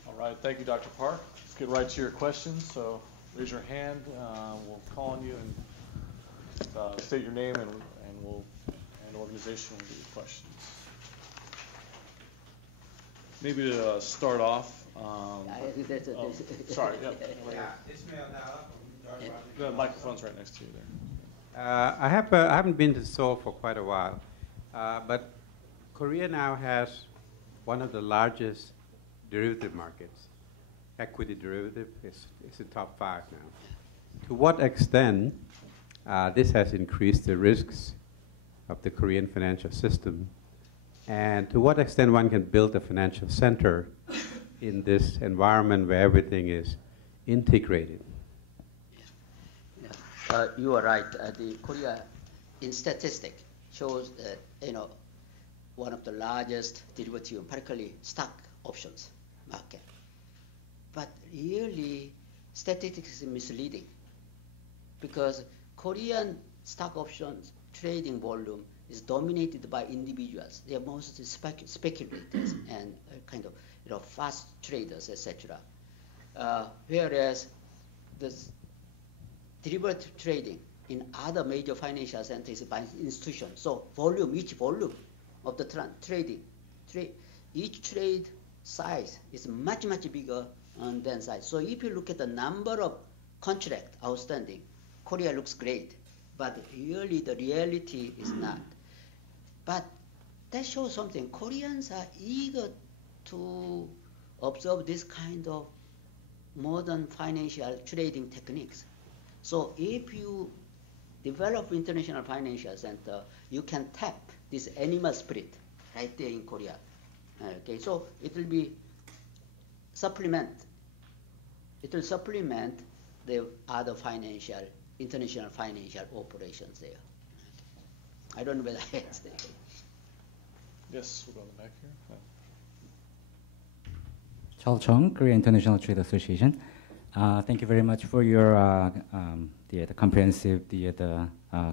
All right, thank you, Dr. Park. Let's get right to your questions. So raise your hand. We'll call on you and state your name and organization will give you questions. Maybe to start off. Sorry. Yeah. The microphone's right next to you there. I haven't been to Seoul for quite a while, but Korea now has one of the largest derivative markets, equity derivative is in top 5 now. To what extent this has increased the risks of the Korean financial system, and to what extent one can build a financial center in this environment where everything is integrated? You are right. The Korea, in statistic, shows that one of the largest derivative, particularly stock options market. But really, statistics is misleading because Korean stock options trading volume is dominated by individuals. They are mostly speculators and kind of fast traders, etc. Whereas the derivative trading in other major financial centers is by institutions. So each volume of the trading, each trade size is much, much bigger than size. So if you look at the number of contracts outstanding, Korea looks great, but really the reality is not. But that shows something. Koreans are eager to observe this kind of modern financial trading techniques. So if you develop international financial center, you can tap this animal spirit right there in Korea. Okay, so it will be it will supplement the other international financial operations there. I don't know whether I answered it. Yes, we'll go in the back here. Chal Chung, Korea International Trade Association. Thank you very much for your the comprehensive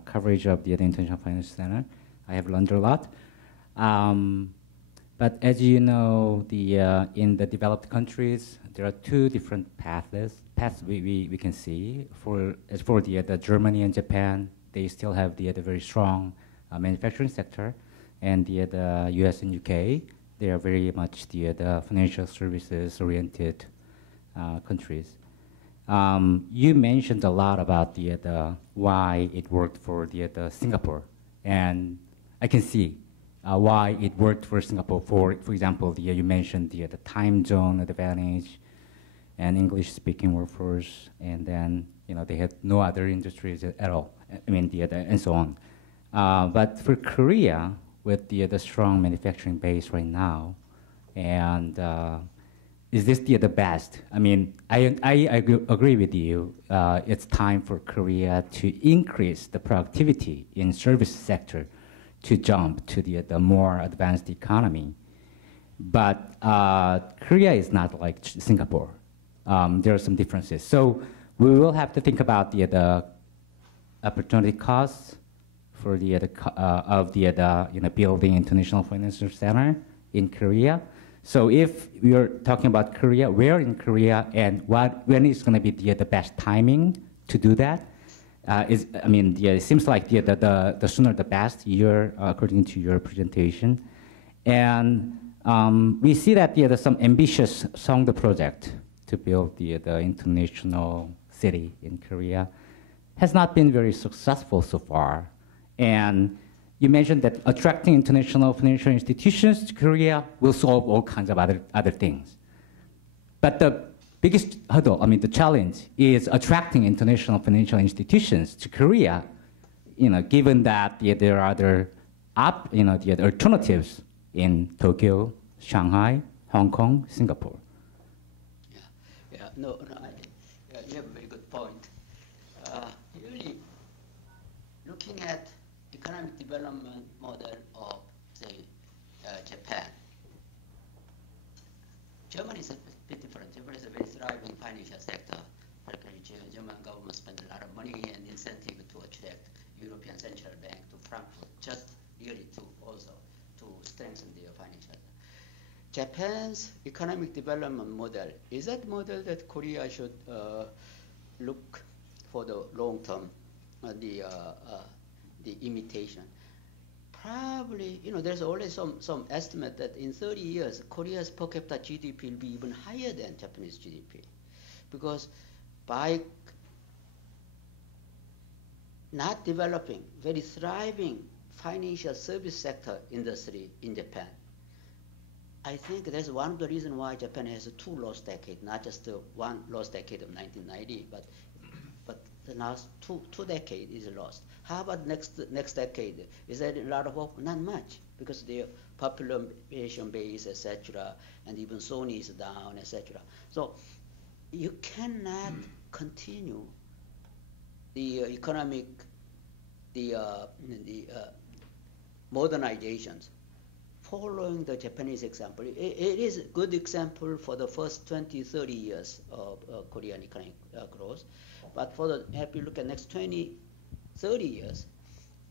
coverage of the International Finance Center. I have learned a lot. But as you know, in the developed countries, there are two different paths we can see. As for the Germany and Japan, they still have the very strong manufacturing sector, and the US and UK, they are very much the financial services oriented countries. You mentioned a lot about the why it worked for the Singapore, and I can see why it worked for Singapore. For example, you mentioned the time zone advantage and English-speaking workforce, and then they had no other industries at all. I mean, and so on. But for Korea, with the strong manufacturing base right now, and is this the best? I mean, I agree with you. It's time for Korea to increase the productivity in service sector to jump to the more advanced economy. But Korea is not like Singapore. There are some differences. So we will have to think about the opportunity costs for building international financial center in Korea. So if we are talking about Korea, where in Korea and when is going to be the best timing to do that? It seems like the sooner the best year, according to your presentation. And we see that there's some ambitious Songdo project to build the international city in Korea. Has not been very successful so far. And you mentioned that attracting international financial institutions to Korea will solve all kinds of other things. But the biggest hurdle, the challenge, is attracting international financial institutions to Korea, given that there are other the alternatives in Tokyo, Shanghai, Hong Kong, Singapore. You have a very good point. Really, looking at economic development model of, say, Japan, Germany is a bit different. Germany is a very thriving financial sector. Particularly, German government spent a lot of money and incentive to attract European Central Bank to Frankfurt, just really to strengthen their financial sector. Japan's economic development model, is that model that Korea should look for the long term, the imitation? Probably, there's always some estimate that in 30 years, Korea's per capita GDP will be even higher than Japanese GDP. Because by not developing very thriving financial service sector industry in Japan, I think that's one of the reasons why Japan has two lost decades, not just one lost decade of 1990, but the last two decades is lost. How about next decade? Is there a lot of hope? Not much, because the population base, etc., and even Sony is down, etc. So you cannot continue the economic, the modernizations following the Japanese example. It is a good example for the first 20, 30 years of Korean economic growth. But if you look at next 20, 30 years,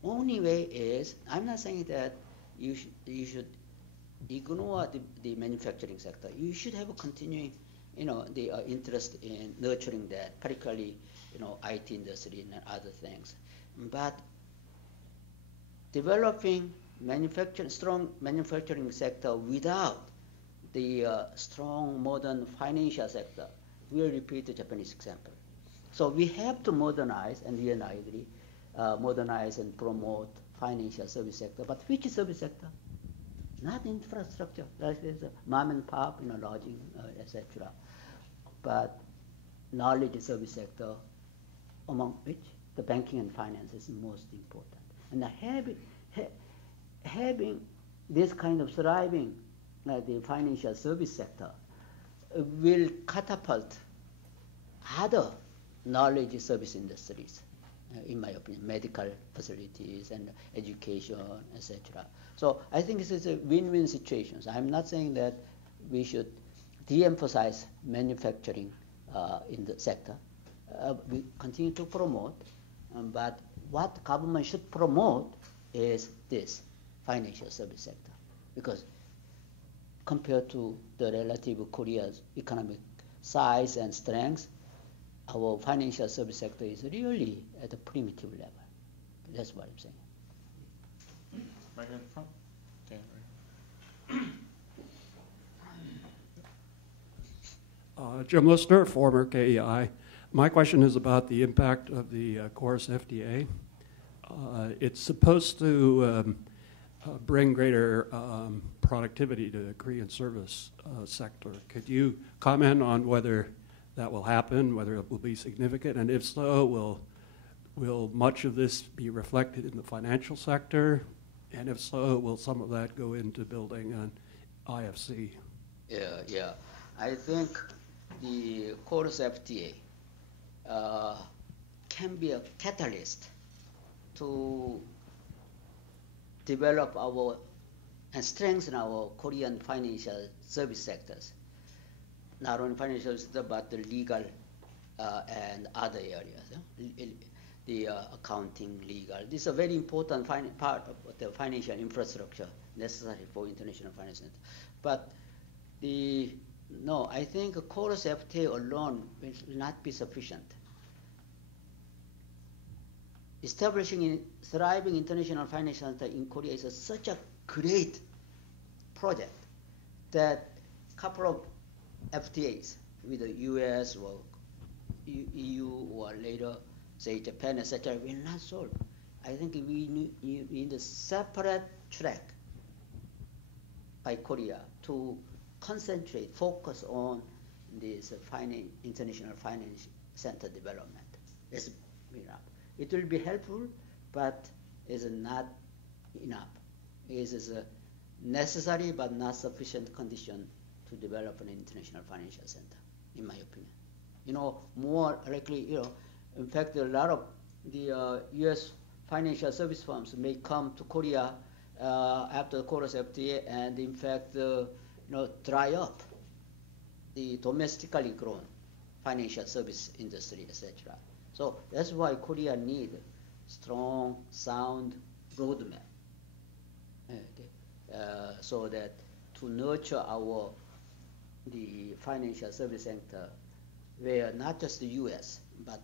only way is, I'm not saying that you should ignore the manufacturing sector. You should have a continuing, the interest in nurturing that, particularly, IT industry and other things. But developing strong manufacturing sector without the strong modern financial sector will repeat the Japanese example. So we have to modernize, and we agree, modernize and promote financial service sector. But which service sector? Not infrastructure. That is mom and pop, lodging, etc. But knowledge service sector, among which the banking and finance is most important. And having this kind of thriving the financial service sector will catapult other knowledge service industries, in my opinion, medical facilities and education, etc. So I think this is a win-win situation. So I'm not saying that we should de-emphasize manufacturing in the sector. We continue to promote, but what government should promote is this financial service sector, because compared to the relative Korea's economic size and strength, our financial service sector is really at a primitive level. That's what I'm saying. Right here in the front. Dan, right. Jim Listener, former KEI. My question is about the impact of the Chorus FTA. It's supposed to bring greater productivity to the Korean service sector. Could you comment on whether that will happen, whether it will be significant, and if so, will much of this be reflected in the financial sector? And if so, will some of that go into building an IFC? Yeah. I think the Chorus FTA can be a catalyst to develop and strengthen our Korean financial service sectors. Not only financial sector, but the legal and other areas. The accounting, legal. This is a very important part of the financial infrastructure necessary for international finance. But I think a Chorus FTA alone will not be sufficient. Establishing a thriving international financial center in Korea is such a great project that a couple of FTAs with the US or EU or later, say Japan, etc., will not solve. I think we need a separate track by Korea to concentrate, focus on this international finance center development. It will be helpful, but is not enough. It is a necessary but not sufficient condition to develop an international financial center, in my opinion. More likely, in fact, a lot of the U.S. financial service firms may come to Korea after the Chorus FTA and, in fact, dry up the domestically grown financial service industry, etc. So that's why Korea needs strong, sound roadmap, so that to nurture the financial service sector, where not just the U.S. but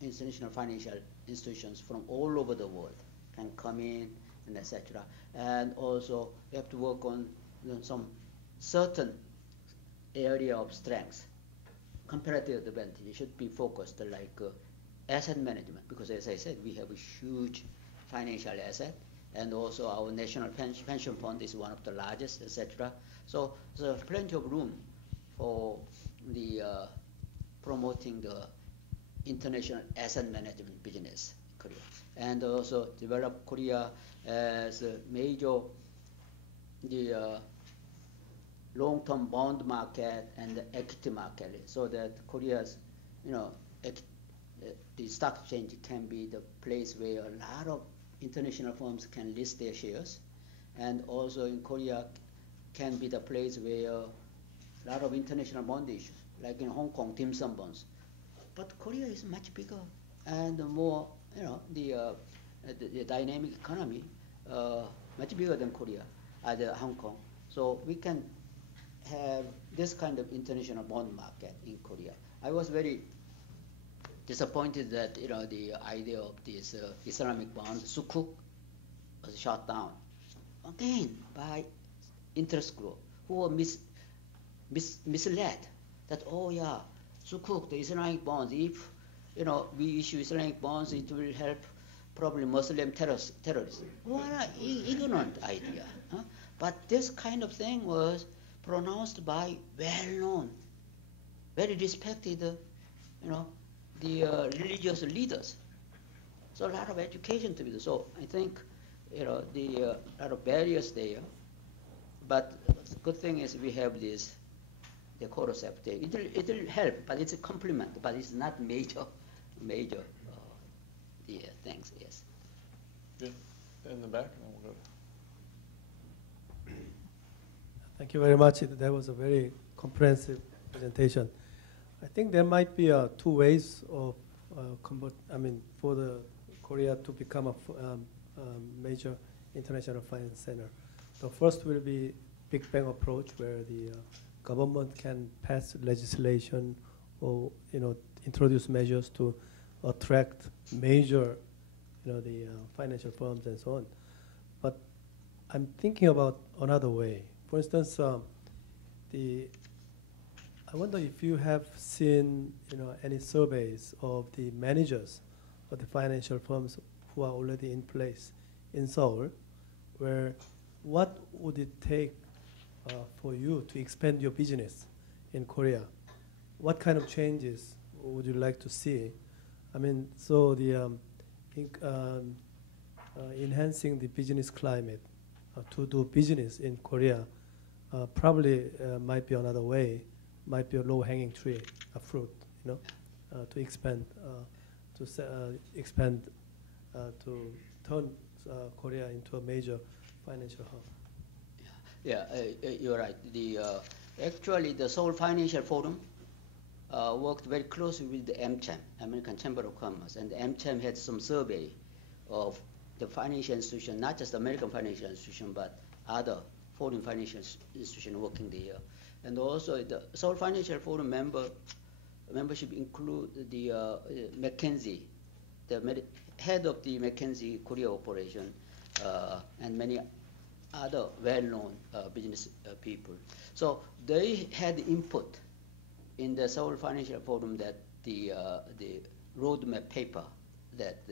international financial institutions from all over the world can come in, and etc. And also we have to work on some certain area of strength. Comparative advantage should be focused like asset management, because as I said, we have a huge financial asset, and also our national pension fund is one of the largest, etc. So there's plenty of room for the promoting the international asset management business in Korea, and also develop Korea as a major long-term bond market and the equity market, so that Korea's, the stock exchange can be the place where a lot of international firms can list their shares, and also in Korea can be the place where a lot of international bond issues, like in Hong Kong, dim sum bonds. But Korea is much bigger and more, the dynamic economy, much bigger than Korea, Hong Kong. So we can have this kind of international bond market in Korea. I was very disappointed that the idea of this Islamic bond Sukuk was shot down again by interest group who were misled that, oh yeah, Sukuk, the Islamic bonds, if we issue Islamic bonds, it will help probably Muslim terrorists. What an ignorant idea. Huh? But this kind of thing was pronounced by well-known, very respected, the religious leaders. So a lot of education to be done. So I think, the lot of barriers there. But the good thing is we have this, the cordyceps there. It will help, but it's a complement, but it's not major things. Yes. Good. In the back, and then we'll go. Thank you very much. That was a very comprehensive presentation. I think there might be two ways of for the Korea to become a major international finance center. The first will be Big Bang approach, where the government can pass legislation or introduce measures to attract major the financial firms and so on. But I'm thinking about another way. For instance, I wonder if you have seen any surveys of the managers of the financial firms who are already in place in Seoul, where what would it take for you to expand your business in Korea? What kind of changes would you like to see? So the enhancing the business climate to do business in Korea probably might be another way, might be a low-hanging tree, a fruit, to expand, to turn Korea into a major financial hub. Yeah, you're right. Actually, the Seoul Financial Forum worked very closely with the AmCham, American Chamber of Commerce, and the AmCham had some survey of the financial institution, not just American financial institution, but other foreign financial institution working there. And also the Seoul Financial Forum membership include the McKinsey, the head of the McKinsey Korea operation, and many other well-known business people. So they had input in the Seoul Financial Forum that the roadmap paper that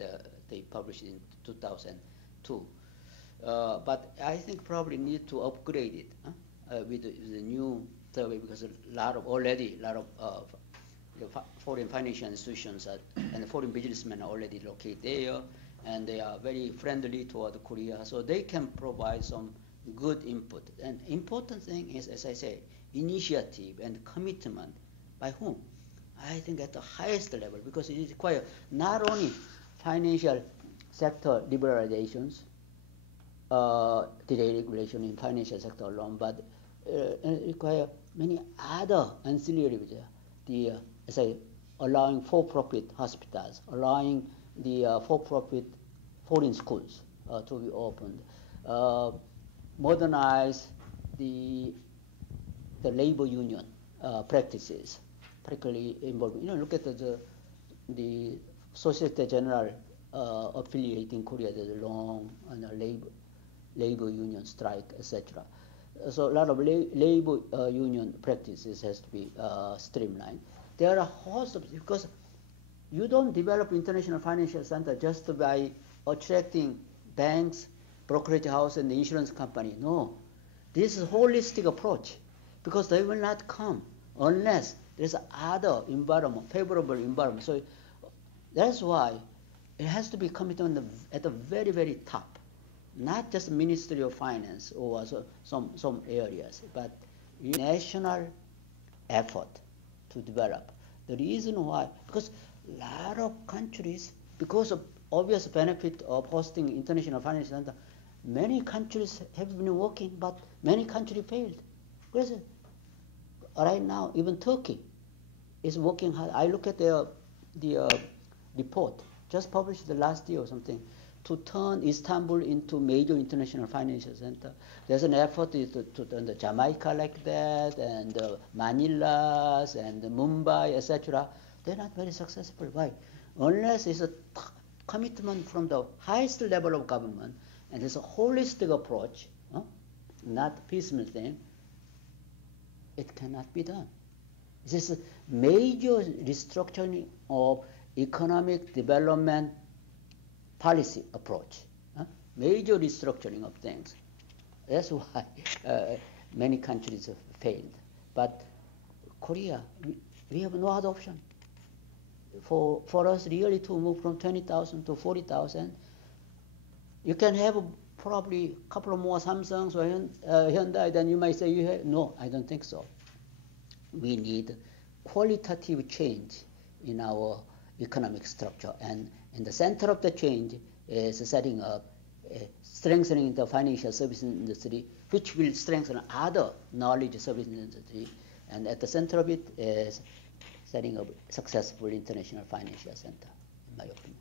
they published in 2002. But I think probably need to upgrade it with the new survey, because a lot of the foreign financial institutions and foreign businessmen are already located there, and they are very friendly toward Korea, so they can provide some good input. And important thing is, as I say, initiative and commitment by whom? I think at the highest level, because it requires not only financial sector liberalizations, deregulation in financial sector alone, but it requires many other ancillary, as I allowing for-profit hospitals, allowing the for-profit foreign schools to be opened, modernize the labor union practices, particularly involving, look at the Societe Generale affiliating Korea, there's a long labor union strike, etc. So a lot of labor union practices has to be streamlined. There are a host of, because you don't develop international financial center just by attracting banks, brokerage house, and the insurance company. No, this holistic approach, because they will not come unless there's other environment, favorable environment. So that's why it has to be committed at the very, very top, not just Ministry of Finance or some areas, but national effort to develop. The reason why, because a lot of countries, because of obvious benefit of hosting international finance center, many countries have been working, but many countries failed. Because right now, even Turkey is working hard. I look at the report just published the last year or something to turn Istanbul into major international financial center. There's an effort to turn the Jamaica like that, and Manilas and Mumbai, etc. They're not very successful. Why? Unless it's a commitment from the highest level of government, and it's a holistic approach, not piecemeal thing, it cannot be done. This is a major restructuring of economic development policy approach, major restructuring of things. That's why many countries have failed. But Korea, we have no other option. For us really to move from 20,000 to 40,000, you can have probably a couple of more Samsungs or Hyundai, then you might say you have. No, I don't think so. We need qualitative change in our economic structure, and in the center of the change is setting up, strengthening the financial services industry, which will strengthen other knowledge services industry, and at the center of it is setting up a successful international financial center, in my opinion.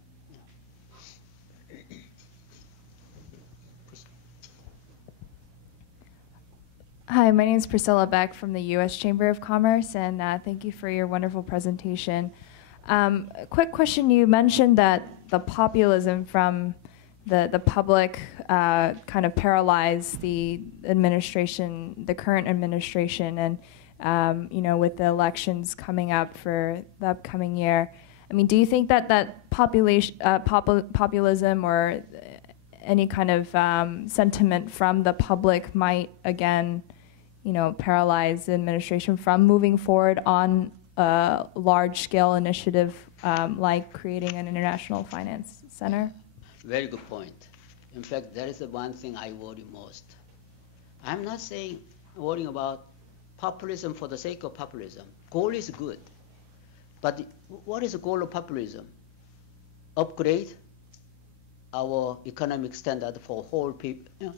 Hi, my name is Priscilla Beck from the U.S. Chamber of Commerce, and thank you for your wonderful presentation. A quick question, you mentioned that the populism from the public kind of paralyzed the administration, the current administration, and with the elections coming up for the upcoming year. I mean, do you think that populism or any kind of sentiment from the public might again, paralyze the administration from moving forward on a large-scale initiative like creating an international finance center? Very good point. In fact, that is the one thing I worry most. I'm not saying worrying about populism for the sake of populism. Goal is good. But what is the goal of populism? Upgrade our economic standard for whole people,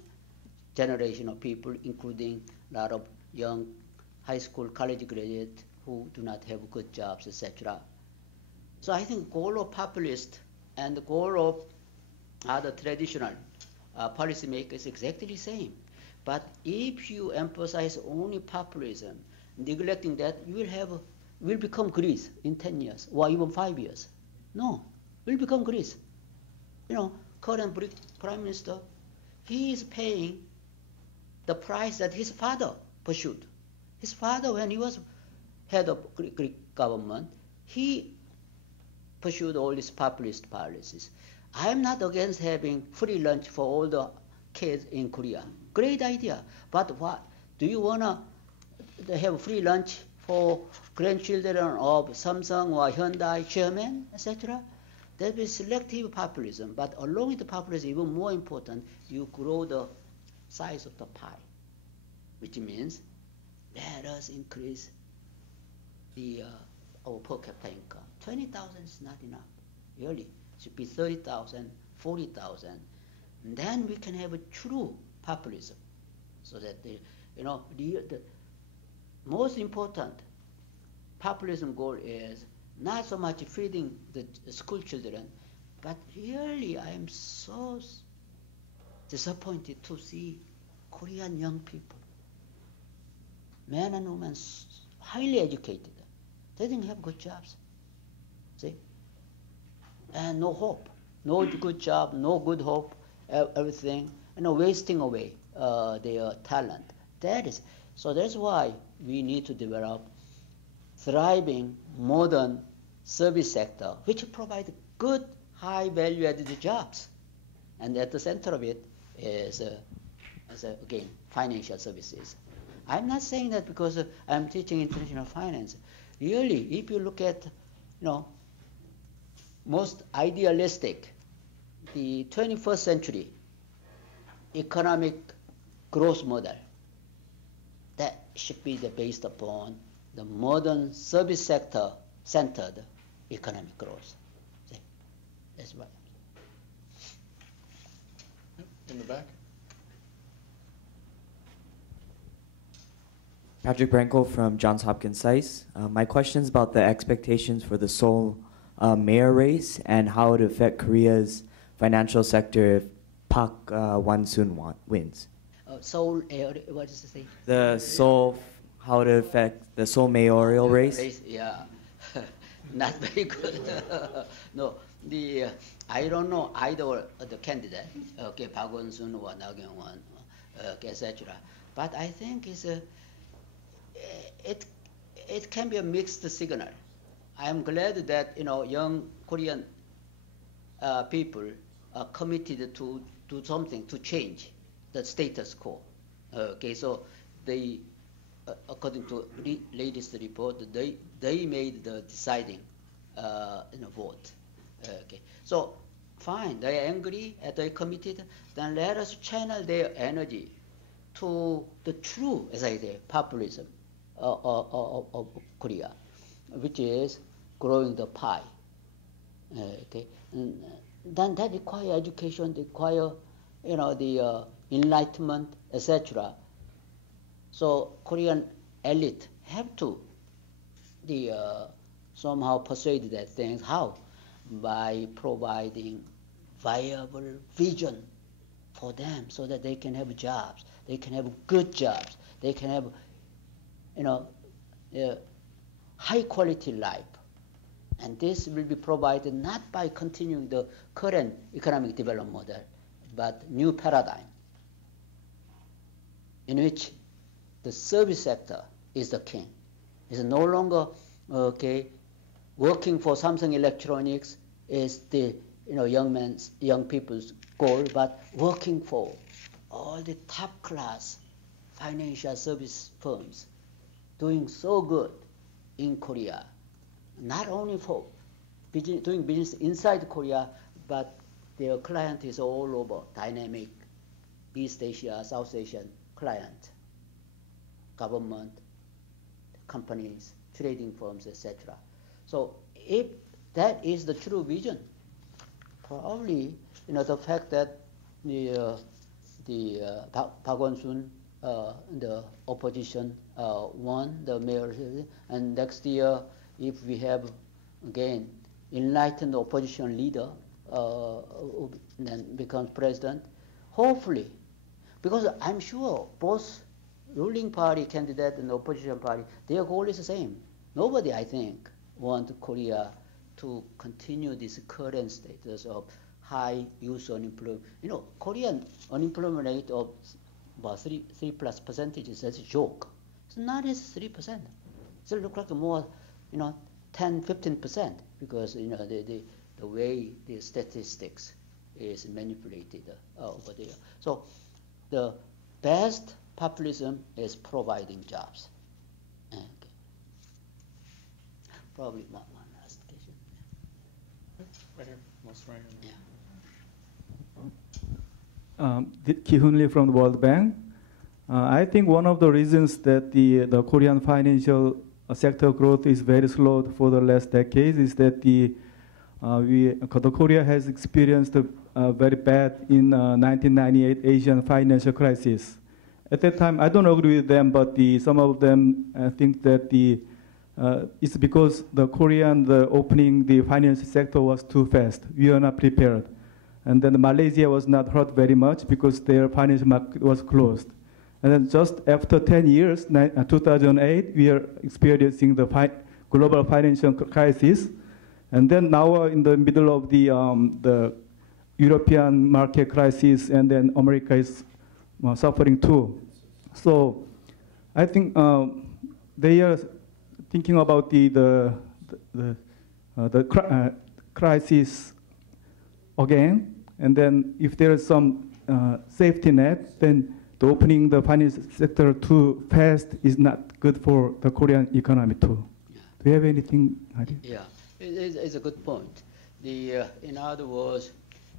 generation of people, including a lot of young high school, college graduates who do not have good jobs, etc. So I think goal of populist and the goal of other traditional policymakers is exactly the same. But if you emphasize only populism, neglecting that, you will become Greece in 10 years or even 5 years. No, we'll become Greece. Current Prime Minister, he is paying the price that his father pursued. His father, when he was head of Greek government, he pursued all these populist policies. I am not against having free lunch for all the kids in Korea. Great idea. But what? Do you want to have free lunch for grandchildren of Samsung or Hyundai chairman, etc.? That is selective populism. But along with the populism, even more important, you grow the size of the pie, which means let us increase our per capita income. 20,000 is not enough, really. It should be 30,000, 40,000. And then we can have a true populism, so that the most important populism goal is not so much feeding the school children, but really I am so disappointed to see Korean young people, men and women, highly educated. They didn't have good jobs, see? And no hope, no good job, no good hope, everything, wasting away their talent. So that's why we need to develop thriving, modern service sector, which provide good, high value-added jobs. And at the center of it is as again, financial services. I'm not saying that because I'm teaching international finance. Really, if you look at, most idealistic, the 21st century economic growth model, that should be based upon the modern service sector centered economic growth. See? That's right. In the back. Patrick Branko from Johns Hopkins SAIS. My question is about the expectations for the Seoul mayor race and how it would affect Korea's financial sector if Park Won-soon wins. Seoul, what does it say? The Seoul, how it affect the Seoul mayoral race? Yeah, not very good. No, I don't know either the candidate, okay, Park Won-soon or Na Kyung-won, etc. But I think it can be a mixed signal. I am glad that young Korean people are committed to do something to change the status quo. Okay, so they, according to latest report, they made the deciding vote. Okay, so fine, they're angry and they're committed. Then let us channel their energy to the true, as I say, populism of Korea, which is growing the pie. Okay, and then that requires education, require the enlightenment, etc. So Korean elite have to somehow persuade that things. How? By providing viable vision for them, so that they can have jobs, they can have good jobs, they can have high quality life. And this will be provided not by continuing the current economic development model, but new paradigm in which the service sector is the king. It's no longer working for Samsung Electronics is the young people's goal, but working for all the top class financial service firms doing so good in Korea. Not only for doing business inside Korea, but their client is all over, dynamic, East Asia, South Asian client, government, companies, trading firms, etc. So if that is the true vision, probably the fact that Park Won-soon, the opposition won the mayor, and next year if we have again enlightened opposition leader who then becomes president, hopefully, because I'm sure both ruling party candidate and opposition party, their goal is the same. Nobody, I think, wants Korea to continue this current status of high youth unemployment. Korean unemployment rate of about 3+%, that's a joke. It's not as 3%. It looks like more, 10-15%, because the way the statistics is manipulated over there. So the best populism is providing jobs. Okay. Probably one last question. Right here, most right here. Yeah. Ki-hoon Lee from the World Bank. I think one of the reasons that the Korean financial sector growth is very slow for the last decades is that the Korea has experienced a very bad in 1998 Asian financial crisis. At that time, I don't agree with them, but some of them think that it's because the opening the financial sector was too fast. We are not prepared. And then Malaysia was not hurt very much because their financial market was closed. And then just after 10 years, 2008, we are experiencing the global financial crisis. And then now in the middle of the European market crisis, and then America is suffering too. So I think they are thinking about the crisis again. And then if there is some safety net, then the opening the finance sector too fast is not good for the Korean economy too. Yeah. Do you have anything idea? Yeah, it's a good point. In other words,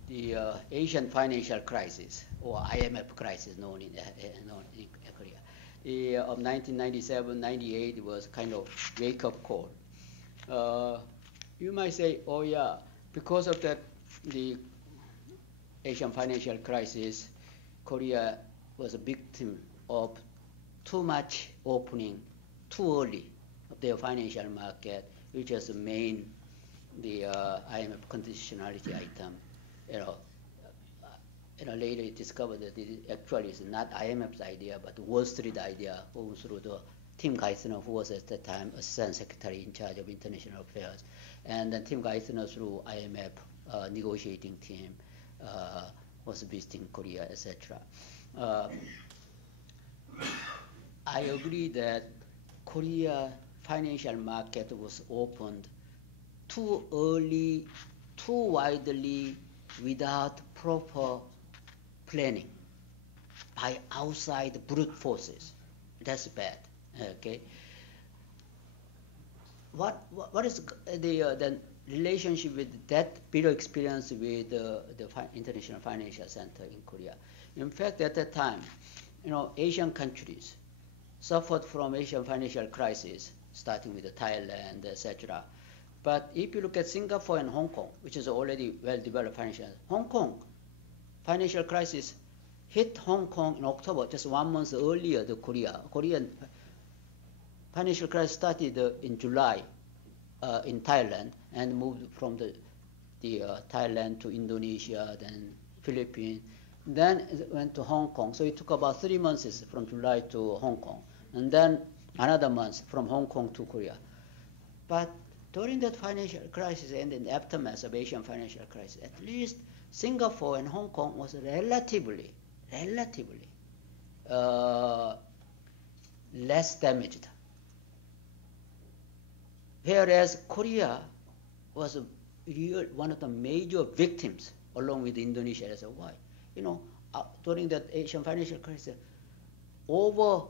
the Asian financial crisis, or IMF crisis known in Korea, of 1997-98 was kind of wake-up call. You might say, oh yeah, because of that, the Asian financial crisis, Korea was a victim of too much opening too early of their financial market, which is the main IMF conditionality item. Later it discovered that it actually is not IMF's idea, but Wall Street idea, going through the Tim Geithner, who was at the time Assistant Secretary in charge of International Affairs, and then Tim Geithner through IMF negotiating team was visiting Korea, etc. I agree that Korea financial market was opened too early, too widely, without proper planning by outside brute forces. That's bad. Okay. What is the relationship with that bitter experience with the International Financial Center in Korea? In fact, at that time, Asian countries suffered from Asian financial crisis, starting with Thailand, etc. But if you look at Singapore and Hong Kong, which is already well-developed financial, Hong Kong financial crisis hit Hong Kong in October, just 1 month earlier than Korea. Korean financial crisis started in July in Thailand and moved from the Thailand to Indonesia, then Philippines, then it went to Hong Kong. So it took about 3 months from July to Hong Kong, and then another month from Hong Kong to Korea. But during that financial crisis and in the aftermath of Asian financial crisis, at least Singapore and Hong Kong was relatively less damaged. Whereas Korea was one of the major victims, along with Indonesia as well. Why? During that Asian financial crisis, over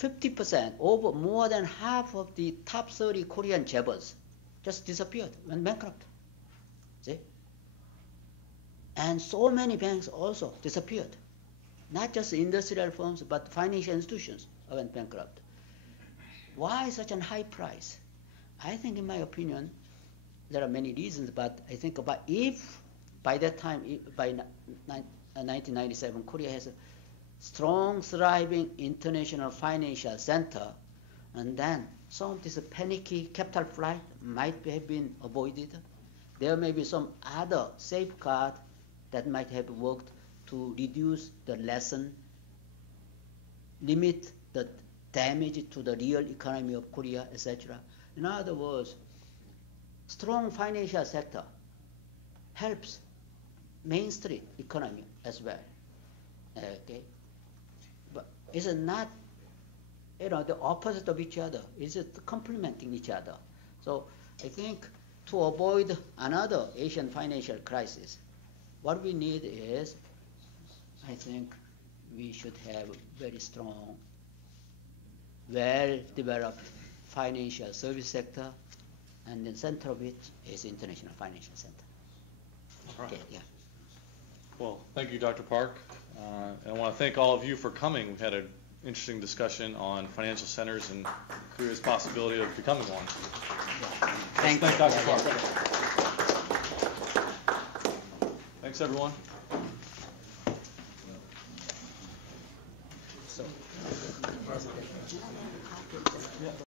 50%, over more than half of the top 30 Korean chaebols just disappeared, went bankrupt. See? And so many banks also disappeared. Not just industrial firms, but financial institutions went bankrupt. Why such a high price? I think, in my opinion, there are many reasons, but I think about if by that time, by 1997, Korea has a strong, thriving international financial center, and then some of this panicky capital flight might have been avoided. There may be some other safeguard that might have worked to reduce the lesson, limit the damage to the real economy of Korea, etc. In other words, strong financial sector helps Main Street economy as well. Okay, but it's not the opposite of each other. It's complementing each other. So I think to avoid another Asian financial crisis, what we need is, I think we should have a very strong, well-developed financial service sector, and the center of it is International Financial Center. All right. Okay, yeah. Well, thank you, Dr. Park. And I want to thank all of you for coming. We had an interesting discussion on financial centers and Korea's possibility of becoming one. Thank Thank you. Dr. Park. Thanks, everyone.